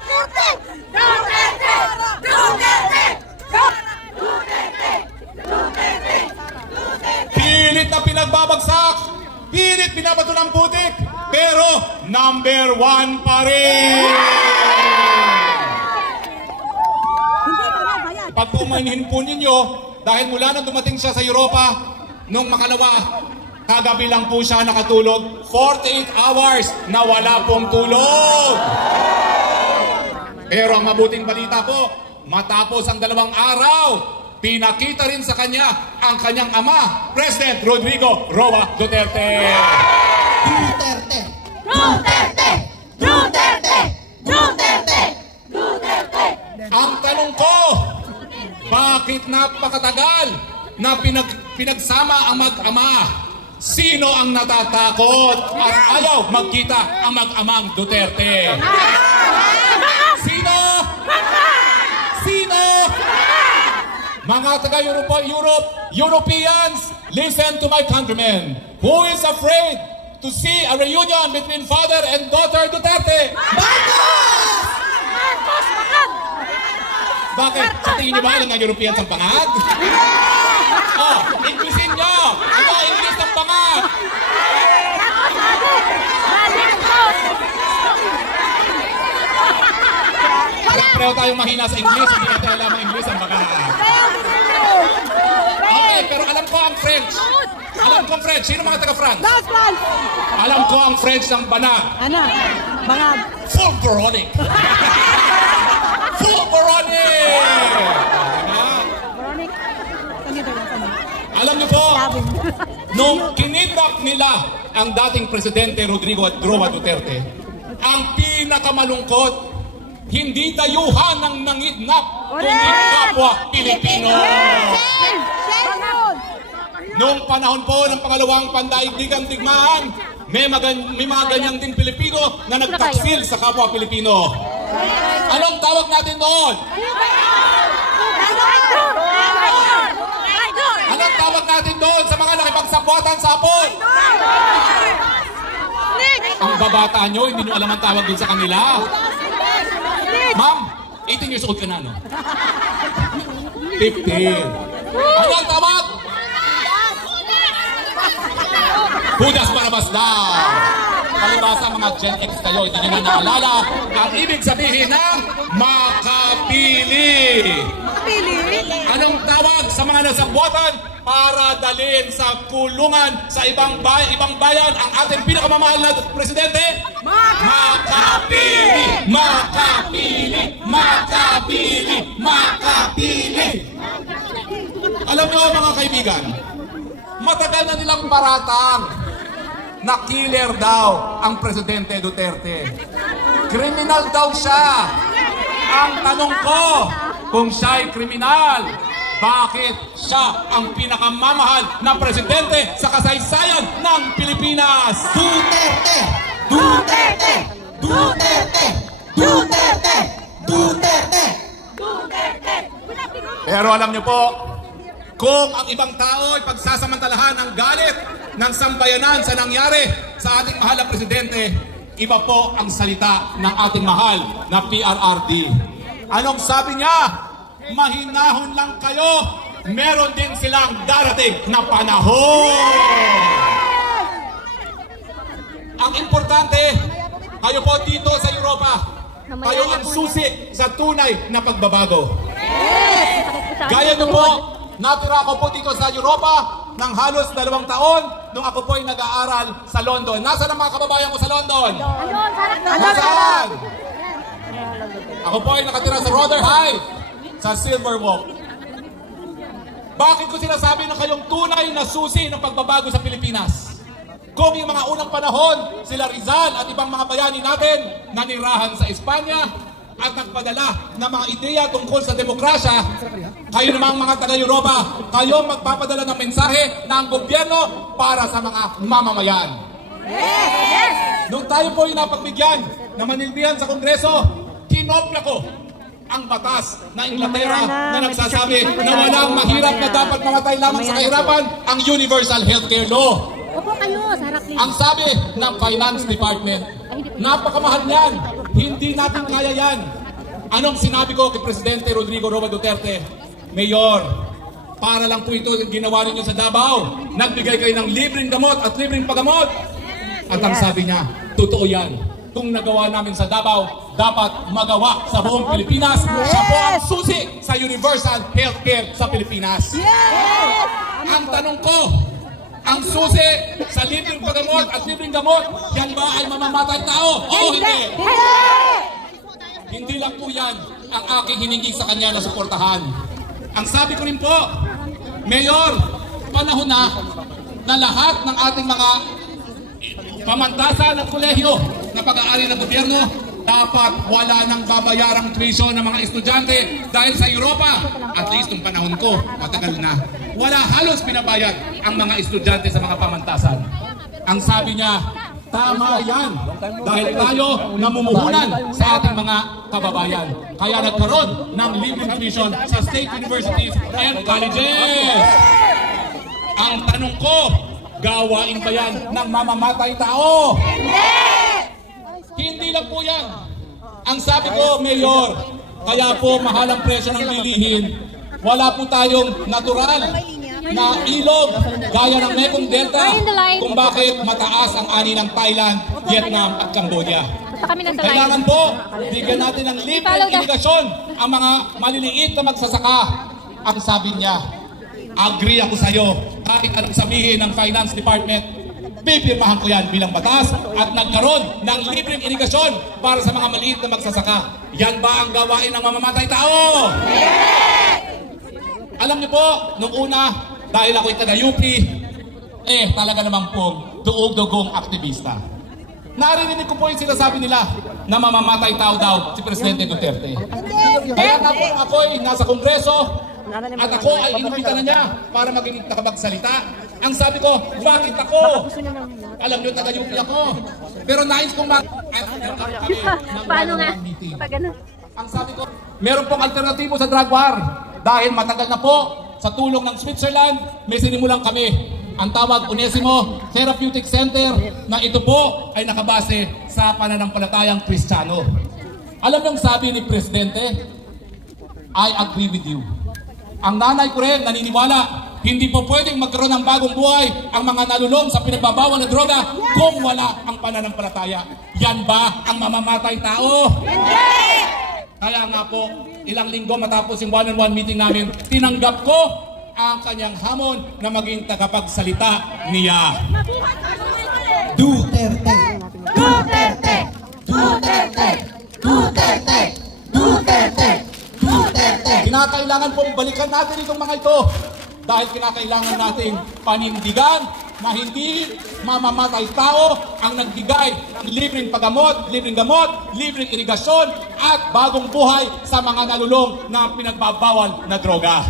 Duterte! Duterte! Duterte! Duterte! Duterte! Pilit na pinagbabagsak, pilit binabato ng putik, pero number 1 pa rin! Pag pumainihin po ninyo, dahil mula nang dumating siya sa Europa, nung makalawa, kagabi lang po siya nakatulog, 48 hours na wala pong tulog. Pero ang mabuting balita po, matapos ang 2 araw, pinakita rin sa kanya ang kanyang ama, President Rodrigo Roa Duterte. Duterte! Duterte! Duterte! Duterte! Duterte! Ang tanong ko, bakit napakatagal na pinagsama ang mag-ama? Sino ang natatakot at ayaw magkita ang mag-amang Duterte? Sino? Sino? Mga Europeans, listen to my countrymen. Who is afraid to see a reunion between father and daughter Duterte? Marcos! Marcos, bakit? Bakit? Sa tingin niyo ba ng Europeans ang pangad? Oh, Inglesin niyo! Ano, English ang pangad? Pareho tayong mahina sa English, hindi natin alam ang English ang pangad. Okay, pero alam ko ang French. Alam ko ang French. Sino mga taga-France? Alam ko ang French ng banag. Ano? Bangag. Full Veronic. Full Veronic! Alam niyo po, nung kinidnap nila ang dating Presidente Rodrigo Roa Duterte, ang pinakamalungkot, hindi dayuhan ng nangidnap, kundi kapwa Pilipino. Noong panahon po ng pangalawang pandaigdigang digmaan, may mga ganyan din Pilipino na nagtaksil sa kapwa Pilipino. Anong tawag natin doon? Anong tawag natin doon sa mga nakipagsabwatan sa hapon? Ang babata nyo, hindi nyo alam ang tawag doon sa kanila. Ma'am, 18 years old ka na, no? 15. Anong tawag? Judas Barabas daw. Palibasa mga Gen X kayo, hindi nyo na naalala ang ibig sabihin ng makapili. Anong tawag sa mga nasabwatan para dalhin sa kulungan sa ibang bayan ang ating pinakamamahal na Presidente? Makapili! Makapili! Makapili! Makapili! Alam nyo mga kaibigan, matagal na nilang paratang na killer daw ang Presidente Duterte. Kriminal daw siya. Ang tanong ko, kung siya'y kriminal, bakit siya ang pinakamamahal na presidente sa kasaysayan ng Pilipinas? Duterte! Duterte! Duterte! Duterte! Duterte! Duterte! Pero alam niyo po, kung ang ibang tao ay pagsasamantalahan ang galit ng sambayanan sa nangyari sa ating mahal na presidente, iba po ang salita ng ating mahal na PRRD. Anong sabi niya? Mahinahon lang kayo meron din silang darating na panahon. Ang importante, kayo po dito sa Europa, kayo ang susi sa tunay na pagbabago. Gaya nyo po, natira ako po dito sa Europa ng halos 2 taon nung ako po ay nag-aaral sa London. Nasaan ang mga kababayan ko sa London? Nasaan? Ako po ay nakatira sa Rotherhithe, sa Silver Walk. Bakit ko sinasabi na kayong tunay na susi ng pagbabago sa Pilipinas? Kung yung mga unang panahon, sila Rizal at ibang mga bayani natin nanirahan sa Espanya at nagpadala ng mga ideya tungkol sa demokrasya, kayo namang mga taga-Europa, kayo magpapadala ng mensahe ng gobyerno para sa mga mamamayan. Nung tayo po ay napagbigyan na manilbihan sa Kongreso, kinopya ko ang batas na Inglaterra na nagsasabi na walang mahirap na dapat mamatay lamang sa kahirapan, ang Universal Healthcare Law. Ang sabi ng Finance Department, napakamahal niyan, hindi natin kaya yan. Anong sinabi ko kay Presidente Rodrigo Roa Duterte? Mayor, para lang po ito ginawa ninyo sa Davao. Nagbigay kayo ng libreng gamot at libreng pagamot. At ang sabi niya, totoo yan. Kung nagawa namin sa Davao, dapat magawa sa buong Pilipinas. Siya po ang susi sa Universal Healthcare sa Pilipinas. Ang tanong ko, ang susi sa libreng pagamot at libreng gamot, yan ba ay mamamatay tao? O hindi? Hindi lang po yan ang aking hiningi sa kanya na suportahan. Ang sabi ko rin po, Mayor, panahon na lahat ng ating mga pamantasan at kolehiyo na pag-aari ng gobyerno, dapat wala nang babayarang tuition ng mga estudyante dahil sa Europa, at least nung panahon ko, matagal na, wala halos pinabayad ang mga estudyante sa mga pamantasan. Ang sabi niya, tama yan, dahil tayo namumuhunan sa ating mga kababayan. Kaya nagkaroon ng libreng tuition sa state universities and colleges. Ang tanong ko, gawain ba yan ng mamamatay tao? Hindi lang po yan. Ang sabi ko, Mayor, kaya po mahal ang presyo ng bilihin. Wala po tayong natural na ilog gaya ng Mekong Delta kung bakit mataas ang ani ng Thailand, Vietnam at Cambodia. Kailangan po, bigyan natin ng libreng irigasyon ang mga maliliit na magsasaka. Ang sabi niya, agree ako sa iyo, kahit anong sabihin ng Finance Department, pipirmahan ko yan bilang batas at nagkaroon ng libreng irigasyon para sa mga maliit na magsasaka. Yan ba ang gawain ng mamamatay tao? Alam niyo po, nung una, dahil ako'y taga-UP, talaga naman pong duog-dugong aktivista. Narinig ko po yung sinasabi nila na mamamatay tao daw si Presidente Duterte. Kaya nga po ako'y nasa Kongreso at ako ay inimbita na niya para maging nakapagsalita. Ang sabi ko, bakit ako? Alam niyo, taga-UP ako. Pero nais kong paano nga? Pag ano? Ang sabi ko, meron pong alternatibo sa drug war. Dahil matagal na po, sa tulong ng Switzerland, may sinimulan kami. Ang tawag Onesimo Therapeutic Center na ito po ay nakabase sa pananampalatayang Kristiyano. Alam niyong sabi ni Presidente, I agree with you. Ang nanay ko rin naniniwala, hindi po pwedeng magkaroon ng bagong buhay ang mga nalulong sa pinagbabawal na droga kung wala ang pananampalataya. Yan ba ang mamamatay tao? Hindi! Kaya nga po, ilang linggo matapos yung one-on-one meeting namin, tinanggap ko ang kanyang hamon na maging tagapagsalita niya. Duterte! Duterte! Duterte! Duterte! Duterte! Duterte! Kinakailangan pong balikan natin itong mga ito dahil kinakailangan nating panindigan na hindi mamamatay tao ang nagbigay ng libreng pagamot, libreng gamot, libreng irigasyon at bagong buhay sa mga nalulong na pinagbabawal na droga.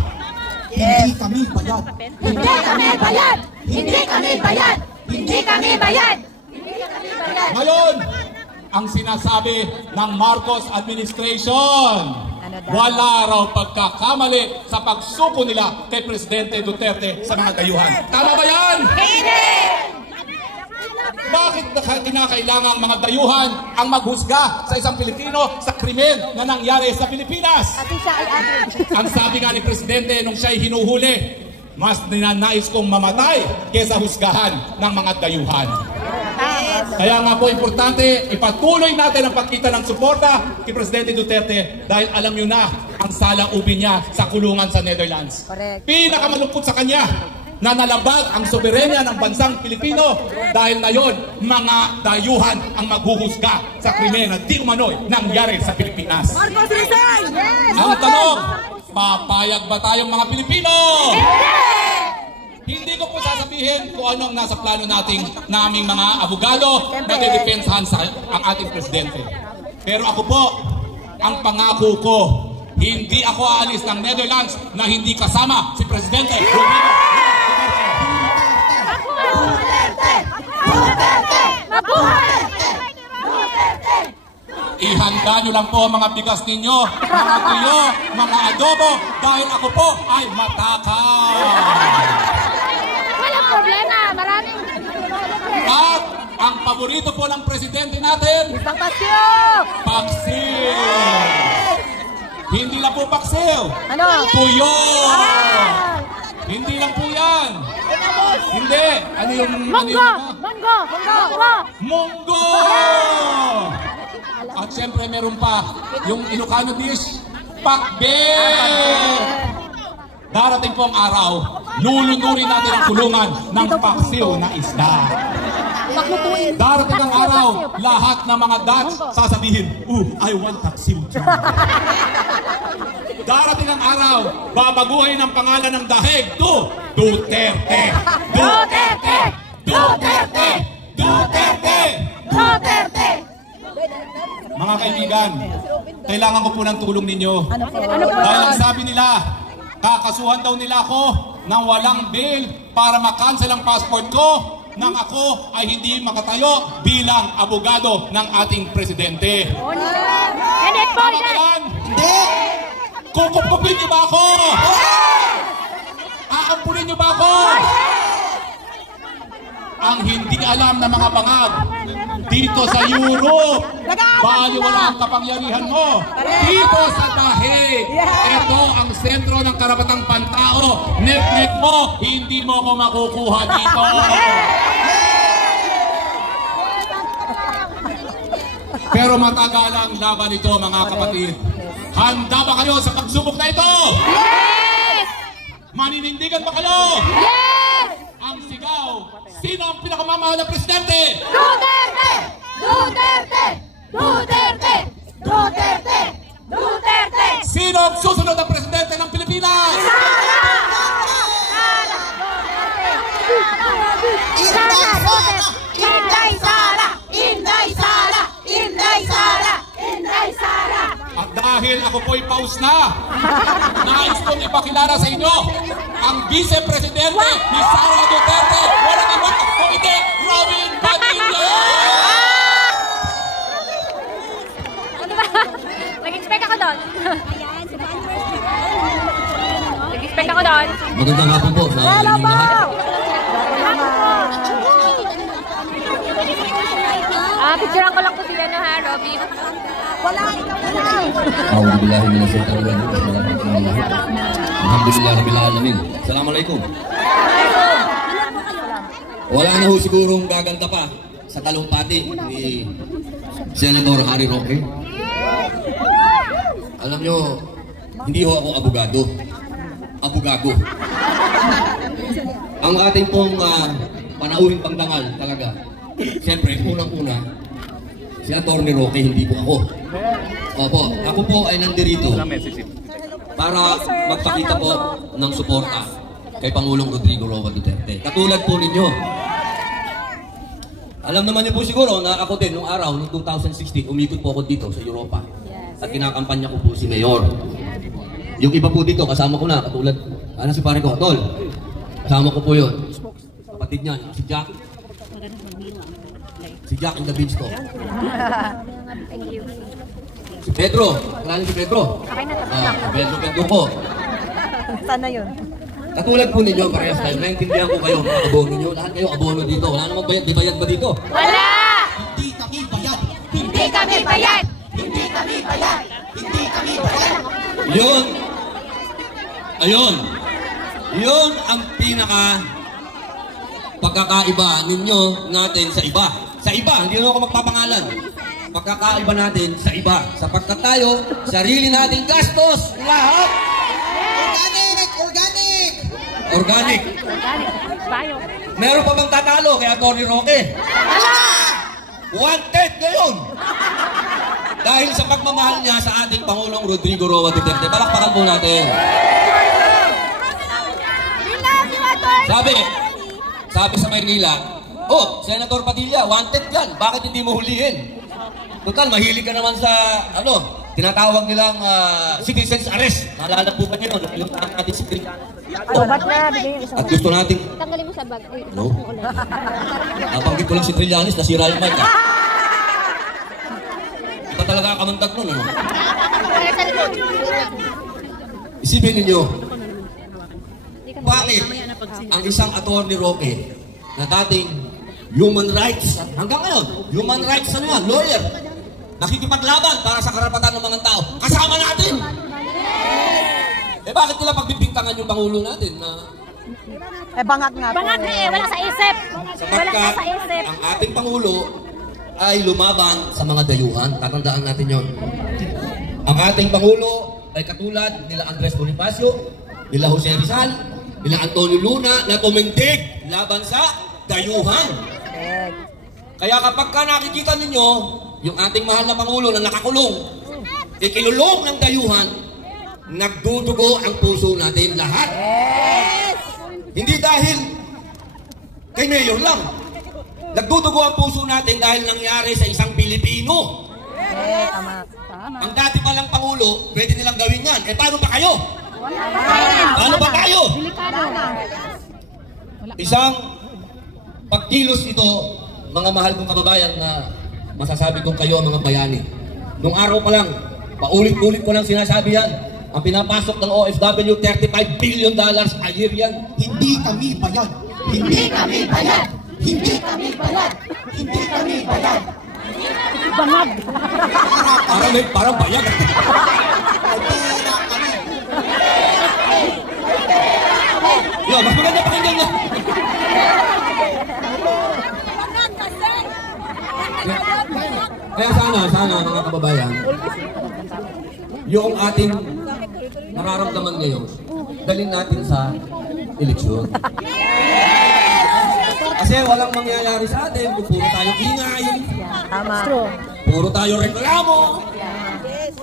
Hindi kami bayad! Hindi kami bayad! Hindi kami bayad! Hindi kami bayad! Ngayon, ang sinasabi ng Marcos administration, wala raw pagkakamali sa pagsuko nila kay Presidente Duterte sa mga dayuhan. Tama ba yan? Hindi! Bakit kinakailangan mga dayuhan ang maghusga sa isang Pilipino sa krimen na nangyari sa Pilipinas? Ang sabi nga ni Presidente nung siya'y hinuhuli, mas ninanais kong mamatay kaysa husgahan ng mga dayuhan. Kaya nga po importante, ipatuloy natin ang pagkita ng suporta kay Presidente Duterte dahil alam nyo na ang salaubin niya sa kulungan sa Netherlands. Pinakamalungkot sa kanya na nalabag ang soberenya ng bansang Pilipino dahil ngayon mga dayuhan ang maghuhusga sa krimen na di umano'y nangyari sa Pilipinas. Ang tanong, papayag ba tayong mga Pilipino? Hindi ko po sasabihin kung anong nasa plano naming mga abogado na dedepensahan ang ating Presidente. Pero ako po, ang pangako ko, hindi ako aalis ng Netherlands na hindi kasama si Presidente Rodrigo Duterte. Ihanda nyo lang po mga bigas ninyo, mga tuyo, mga adobo, dahil ako po ay matakaw. Walang problema, maraming. At ang paborito po ng Presidente natin, paksiw. Hindi lang po paksiw, tuyo. Hindi lang po yan. Hindi. Ano yung... Munggo! At siyempre meron pa yung Ilocano dish, pakbe! Darating po ang araw, lulunurin natin ang kulungan ng paksiw na isda. Darating ang araw, lahat ng mga Dutch sasabihin, I want paksiw too. Darating ang araw, babaguhin ang pangalan ng dahig to Duterte. Duterte! Duterte! Duterte! Duterte! Mga kaibigan, kailangan ko po ng tulong ninyo. Dahil ang sabi nila, kakasuhan daw nila ako ng walang bail para makancel ang passport ko nang ako ay hindi makatayo bilang abogado ng ating Presidente. Hindi! Kukupupin niyo ba ako? Aampunin niyo ba ako? Ang hindi alam ng mga bangag dito sa Europe, baliwala ang kapangyarihan mo. Dito sa Dahig, ito ang sentro ng karapatang pantao. Nek-nek mo, hindi mo ko makukuha dito. Pero matagalang laban ito, mga kapatid. Handa ba kayo sa pagsubok na ito? Yes! Maninindigan ba kayo? Yes! Ang sigaw, sino ang pinakamamahal na Presidente? Duterte! Duterte! Duterte! Duterte! Duterte! Sino ang susunod na Presidente ng Pilipinas? Sara! Inday Sara! Inday Sara! Inday Sara! Inday Sara! At dahil ako po'y paus na, nais kong ipakilala sa inyo ang Vice Presidente ni Sara Duterte. Walang iba kung hindi Robin Padilla! Ano ba? Nag-expect ako doon. Nag-expect ako doon. Magandang hapon po sa inyong lahat. Picturean ko lang po sila na ha, Robin. Wala, ikaw na lang. A'udzubillahi minasyaitonir rajim. Alhamdulillah rabbil alamin. Assalamualaikum. Wala na ho sigurong gaganda pa sa talumpati ni Senator Harry Roque. Alam nyo, hindi ho ako abogado. Abogado. Ang ating pong panauhing pangdangal talaga. Siyempre, unang-una, si Atty. Roque, hindi po ako. Opo, ako po ay nandirito para magpakita po ng suporta kay Pangulong Rodrigo Roa Duterte. Katulad po ninyo. Alam naman niyo po siguro na ako din, nung araw, noong 2016, umikot po ako dito sa Europa. At kinakampanya ko po si Mayor. Yung iba po dito, kasama ko na, katulad, si pare ko, Tol. Kasama ko po yun. Kapatid niya, si Jack. Si Jack in the Beach ko. Thank you. Si Pedro. Kilala si Pedro? Okay na, tapos Pedro ko. Sana yun. Katulad po ninyo, parehas tayo. Naintindihan ko kayo, mga abono nyo. Lahat kayo abono dito. Wala namang bayad. Di bayad ba dito? Wala! Hindi kami bayad. Hindi kami bayad! Hindi kami bayad! Hindi kami bayad! Yun. Ayun. Yun ang pinaka pagkakaiba ninyo natin sa iba. Sa iba, hindi na ako magpapangalan. Pagkakaiba natin sa iba. Sapagkat tayo, sarili nating gastos. Lahat. Organic! Organic! Organic. Meron pa bang tatalo kay Atty. Roque? Wanted ngayon. Dahil sa pagmamahal niya sa ating Pangulong Rodrigo Roa Duterte. Palakpakan po natin. Sabi sa Maynila, oh, Senator Padilla, wanted yan. Bakit hindi mo hulihin? Total, mahilig ka naman sa, tinatawag nilang citizen's arrest. Naalala po ba niyo, yung ating secret. At gusto natin... Tanggalin mo sa bag. No. Nabanggit ko lang si Trillanes, nasira yung mic. Iba talaga kamandag nun, ano? Isipin ninyo, bakit ang isang Atty. Roque na dating human rights, hanggang ngayon, human rights lawyer, nakikipaglaban para sa karapatan ng mga tao, kasama natin! Bakit nila pagbibintangan yung Pangulo natin na... bangat nga. Bangat wala sa isip. Wala sa isip. Ang ating Pangulo ay lumaban sa mga dayuhan. Tatandaan natin yon. Ang ating Pangulo ay katulad nila Andres Bonifacio, nila Jose Rizal, nila Antonio Luna na tumindig laban sa dayuhan. Kaya kapag ka nakikita ninyo yung ating mahal na Pangulo na nakakulong, ikilulong ng dayuhan, nagdudugo ang puso natin lahat. Hindi dahil kay Mayor lang. Nagdudugo ang puso natin dahil nangyari sa isang Pilipino. Ang dati palang Pangulo, pwede nilang gawin yan. Paano pa kayo? Paano ba tayo? Isang pagkilos ito, mga mahal kong kababayan, na masasabi kong kayo mga bayani. Nung araw pa lang, paulit-ulit ko lang sinasabi yan. Ang pinapasok ng OFW, $35 billion a year yan. Hindi kami bayad. Hindi kami bayad! Hindi kami bayad! Hindi kami bayad! Bangag! Parang bayag. Yo, mas maganda pakinggan niya. Kaya sana mga kababayan, yung ating nararamdaman ngayon, dalhin natin sa eleksyon. Kasi walang mangyayari sa atin kung puro tayo ingay, puro tayo reklamo.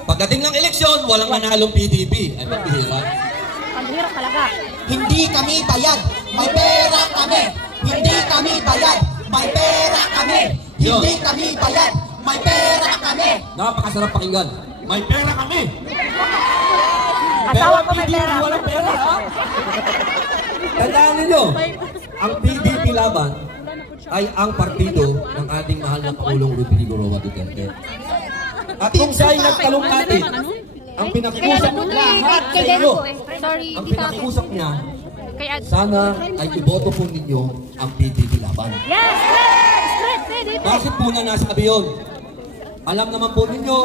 Pagdating ng eleksyon, walang manalong PDP. Ay, magbihira. Ang hirap talaga. Hindi kami bayad. May pera kami. Hindi kami bayad. May pera kami. Hindi kami bayad. May pera kami. Napakasarap pakinggan. May pera kami. Asawa ko may pera. Walang pera, ha? Tandaan ninyo, ang PDP Laban ay ang partido ng ating mahal na Pangulong Rodrigo Roa Duterte. At kung siya ay nagtalumpati, ang pinakiusap lahat sa inyo, ang pinakiusap niya, sana ay iboto po ninyo ang PDP Laban. Yes! Straight! Bakit po na nasabi yun? Alam naman po ninyo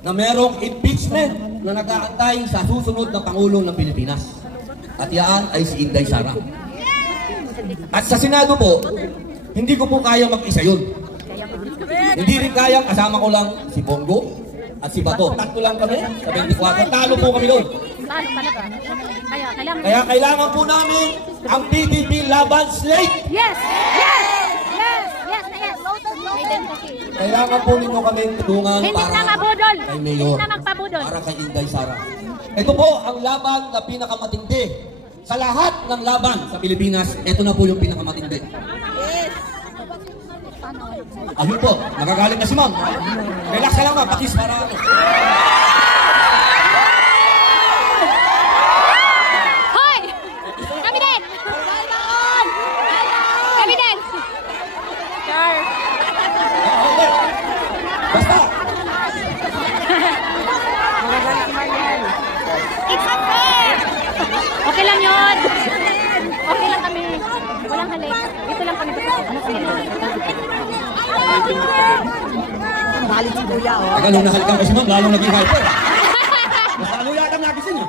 na merong impeachment na nag-aantay sa susunod na Pangulo ng Pilipinas. At yan ay si Inday Sara. At sa Senado po, hindi ko po kaya mag-isa yun. Hindi rin kayang kasama ko lang si Bongo at si Bato. Tatlo lang kami sa 24. Talo po kami doon. Kaya kailangan po namin ang PDP Laban slate. Yes! Kailangan po ninyo kami tulungan para kay Mayor, para kay Inday Sara. Ito po ang laban na pinakamatindi. Sa lahat ng laban sa Pilipinas, ito na po yung pinakamatindi. Ayun po, nagagaling na si Ma'am. Relax ka lang Ma'am, pakis para... Hoy! Kami din! Kami din! Char! Basta! It's unfair! Okay Balik si Kuya, oh. Teka, nung nahalikan ko si ma'am, lalong naging hyper. Mas lalo yata nagising niya.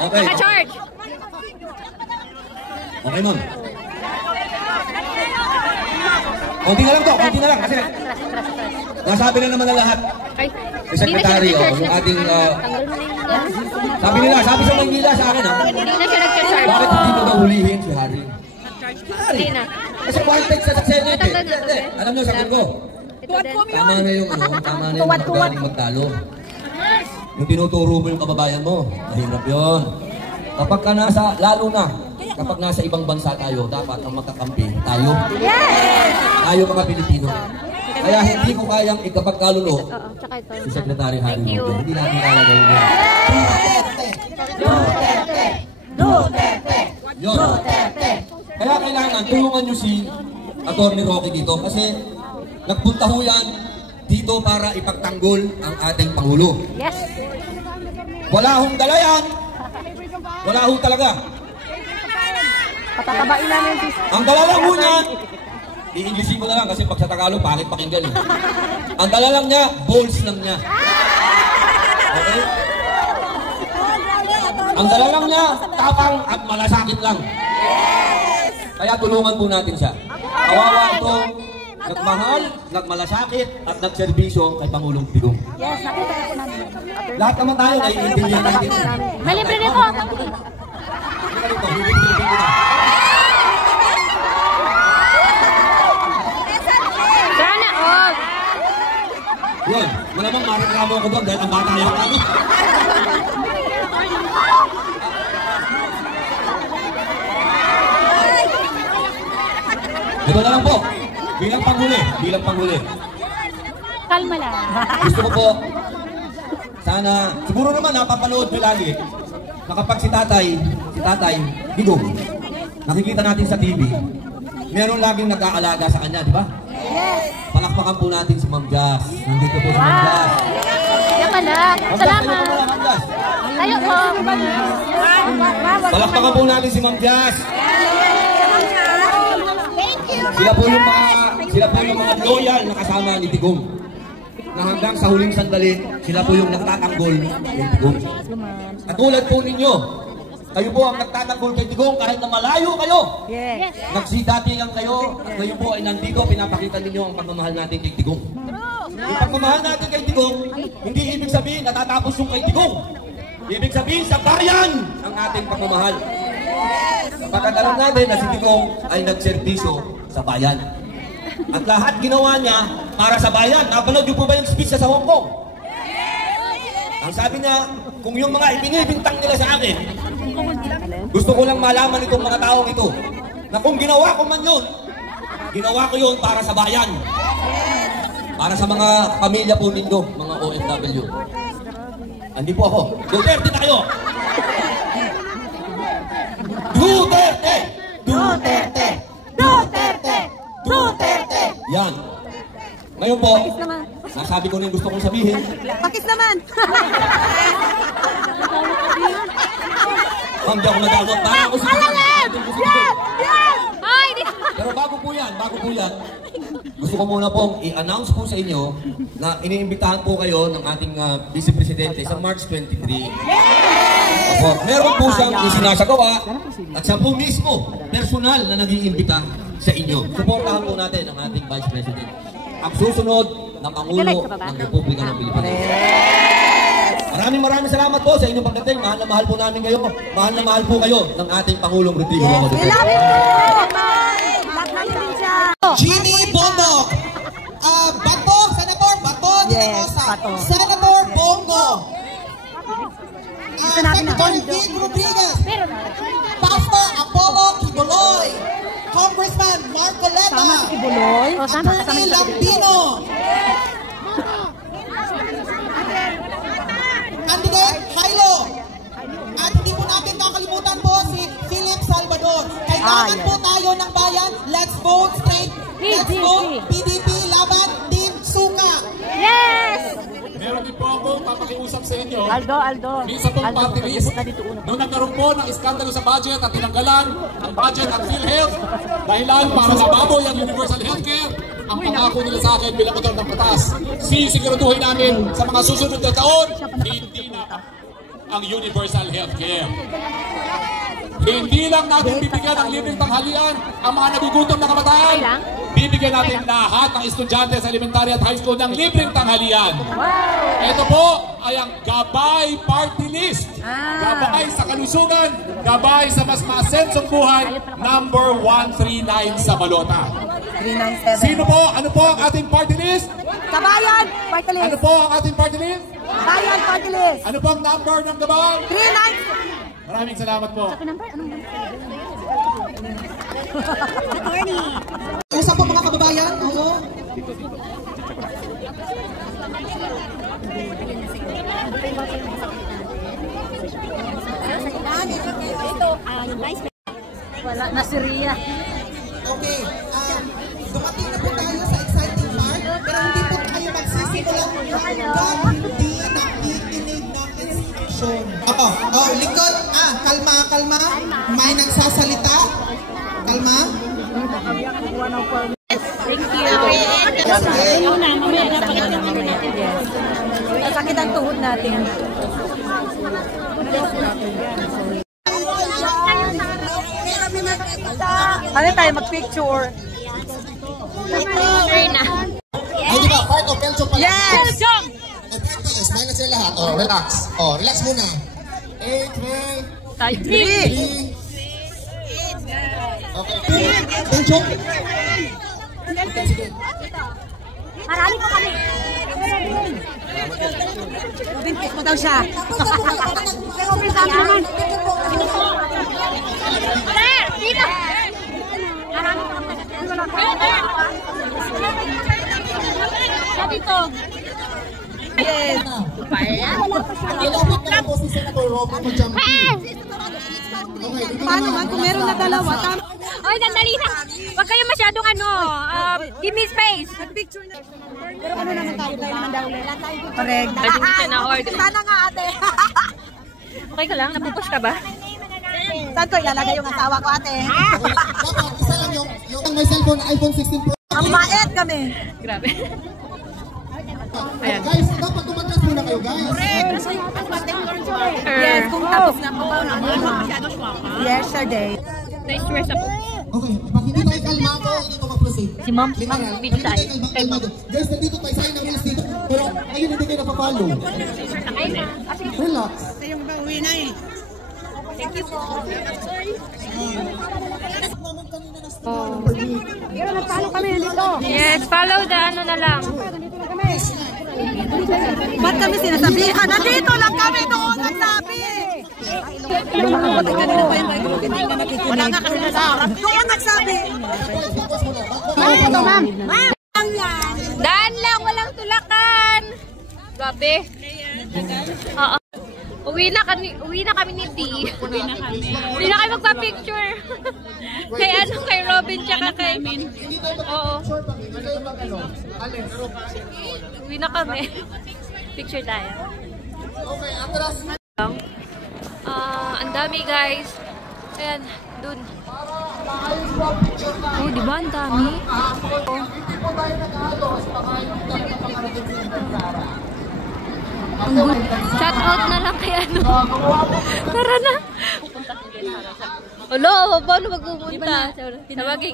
Okay. Naka-charge. Okay, ma'am. Konti na lang to, konti na lang kasi nasabi na naman na lahat. Yung secretary, yung ating sabi nila, sabi sa Maynila sa akin, Hindi na siya nag-charge. bakit hindi mo daw hulihin si Harry? Hindi na. Kasi one text sa Senate eh. Alam nyo, sabi ko, tama na yung magaling magtalo. Yung tinuturo mo yung kababayan mo, mahirap yun. Kapag ka nasa, lalo na, kapag nasa ibang bansa tayo, dapat ang magkakampi tayo. Tayo mga Pilipino. Kaya hindi ko kayang ikapagkalulo si Secretary Harry Roque. Hindi natin lalagawin yan. Yun. Kaya kailangan tulungan nyo si Atty. Roque dito kasi nagpunta ho yan dito para ipagtanggol ang ating Pangulo. Yes. Wala hong dala yan. Wala hong talaga. Patatabain namin. Ang dala lang ho niya, i-Englishin ko na lang kasi pag sa Tagalog, pangit pakinggan eh. Ang dala lang niya, balls lang niya. Okay? Ang dala lang niya, tapang at malasakit lang. Kaya tulungan po natin siya. Kawawa ito, nagmahal, nagmalasakit, at nagserbisyo kay Pangulong Digong. Yes, nakita ko namin. Lahat naman tayo naiintindihan natin. Malibre rin ko. Sana all. Yun, malamang marikramo ako doon dahil ang bata yung ano. Ito na lang po, bilang panghuli. Kalma lang. Gusto ko po, sana, siguro naman napapanood nyo lagi, na kapag si tatay, Digong, nakikita natin sa TV, meron laging nag-aalaga sa kanya, di ba? Yes. Palakpakan po natin si Ma'am Jazz. Nandito po si Ma'am Jazz. Yan pala. Salamat. Tayo po. Palakpakan po natin si Ma'am Jazz. Sila po yung mga loyal na kasama ni Digong. Na hanggang sa huling sandali, sila po yung nagtatanggol kay Digong. At tulad po ninyo, kayo po ang nagtatanggol kay Digong kahit na malayo kayo. Yes. Nagsidatingan kayo, at ngayon po ay nandito, pinapakita ninyo ang pagmamahal natin kay Digong. Yung pagmamahal natin kay Digong, hindi ibig sabihin natatapos yung kay Digong. Ibig sabihin sa bayan ang ating pagmamahal. Pagkat alam natin na si Digong ay nagserbisyo sa bayan. At lahat ginawa niya para sa bayan. Napanood niyo po ba yung speech sa Hong Kong? Ang sabi niya, kung yung mga ibinibintang nila sa akin, gusto ko lang malaman itong mga taong ito, na kung ginawa ko man yun, ginawa ko yun para sa bayan. Para sa mga pamilya po ninyo, mga OFW. Andi po ako. Duterte tayo! Duterte! Duterte! Duterte! Duterte! Yan. Ngayon po, nasabi ko na yung gusto kong sabihin. Pakis naman! Ma'am, di ako nagawat. Para ako si Pero bago po yan, gusto ko muna pong i-announce po sa inyo na iniimbitahan po kayo ng ating Vice Presidente sa March 23. Opo, meron po siyang isinasagawa at siya po mismo, personal na nag-iimbita sa inyo. Suportahan po natin ang ating Vice President. Ang susunod na Pangulo ng Republika ng Pilipinas. Maraming salamat po sa inyong pagdating. Mahal na mahal po namin kayo. Mahal na mahal po kayo ng ating Pangulong Rodrigo Duterte. Ginny Bongo. Bato, Senator Bato de la Rosa. Senator Bongo. Senator Vic Rodriguez. Pastor Apollo Kibuloy. Congressman Marcoleta. Attorney Lambino. Candidate Jailo. At hindi po natin kakalimutan po si Philip Salvador. Kailangan po tayo ng bayan. Let's vote straight. Let's vote PDP laban Team Suka. Yes! Meron din po ako papakiusap sa inyo. Aldo. Minsan pong party list. Noong nagkaroon po ng iskandalo sa budget at tinanggalan ang budget at PhilHealth dahilan para mababoy ang universal healthcare, ang pangako nila sa akin bilang motor ng batas. Sisiguraduhin namin sa mga susunod na taon, hindi na ang universal healthcare. Hindi lang natin bibigyan ng libreng tanghalian ang mga nagugutom na kabataan. Bibigyan natin lahat ng estudyante sa elementary at high school ng libreng tanghalian. Ito po ay ang Gabay Party List. Gabay sa kalusugan, gabay sa mas maasensong buhay, number 139 sa balota. 397. Sino po? Ano po ang ating party list? Kabayan Party List. Ano po ang ating party list? Kabayan Party List. Ano po ang number ng gabay? 397. Maraming salamat po. Usap po mga kababayan. Oo. Wala na si Ria. Okay. Dumating na po tayo sa exciting part, pero hindi po tayo magsisimula hanggang hindi nakikinig ng instruction. Likod. Kalma, kalma. May nagsasalita. Kalma. Thank you. Nasakit ang tuhod natin. Ano tayo mag-picture? Picture na. Ay, di ba? Part of Belgium pala. Yes! Belgium! Smile na sila lahat. Relax. Relax muna. 8, 12, Tayo. 3. Okay. Belgium. Okay, sige. Marami pa kami. Bintis mo daw siya. Dito! Marami pa dito. Yes. Ilapit na po si Senator Robin Majampi. Paano man kung meron na dalawa? Oy, sandali na. Huwag kayo masyadong give me space. Picture na. Pero ano naman tayo naman daw. Correct. Sana nga ate. Okay ka lang? Napupush ka ba? Saan ko ilalagay yung asawa ko ate? Dapat isa lang yung may cellphone, iPhone 16 Pro. Ang mait kami. Grabe. Ayan. Guys, dapat tumatras muna kayo, guys. Yes, kung tapos na po. Yesterday. Na-stress ako. Okay, pag hindi tayo kalmado, hindi ko mag-proceed. Si Ma'am, video tayo. Kalmado. Guys, nandito tayo sa inang rules dito. Pero ngayon hindi kayo napapalo. Relax. Yung ba uwi na eh. Thank you po. Pero nagpalo kami dito. Yes, follow the ano na lang. Ba't kami sinasabihan? Nandito lang kami doon nagsabi. Wala nga kasi nasa harap. Doon nagsabi. Ito, ma'am. Daan lang, walang tulakan. Grabe. Oo. Uwi na kami ni D. Uwi na kami magpa-picture. Kay Robin tsaka kay Min. Oo. Uwi na kami. Picture tayo. Okay, atras. Ang dami guys. Ayan, dun. Oh, di ba ang dami? Shout out na lang kay ano. Tara na. Hello, paano magpupunta? Sabagay,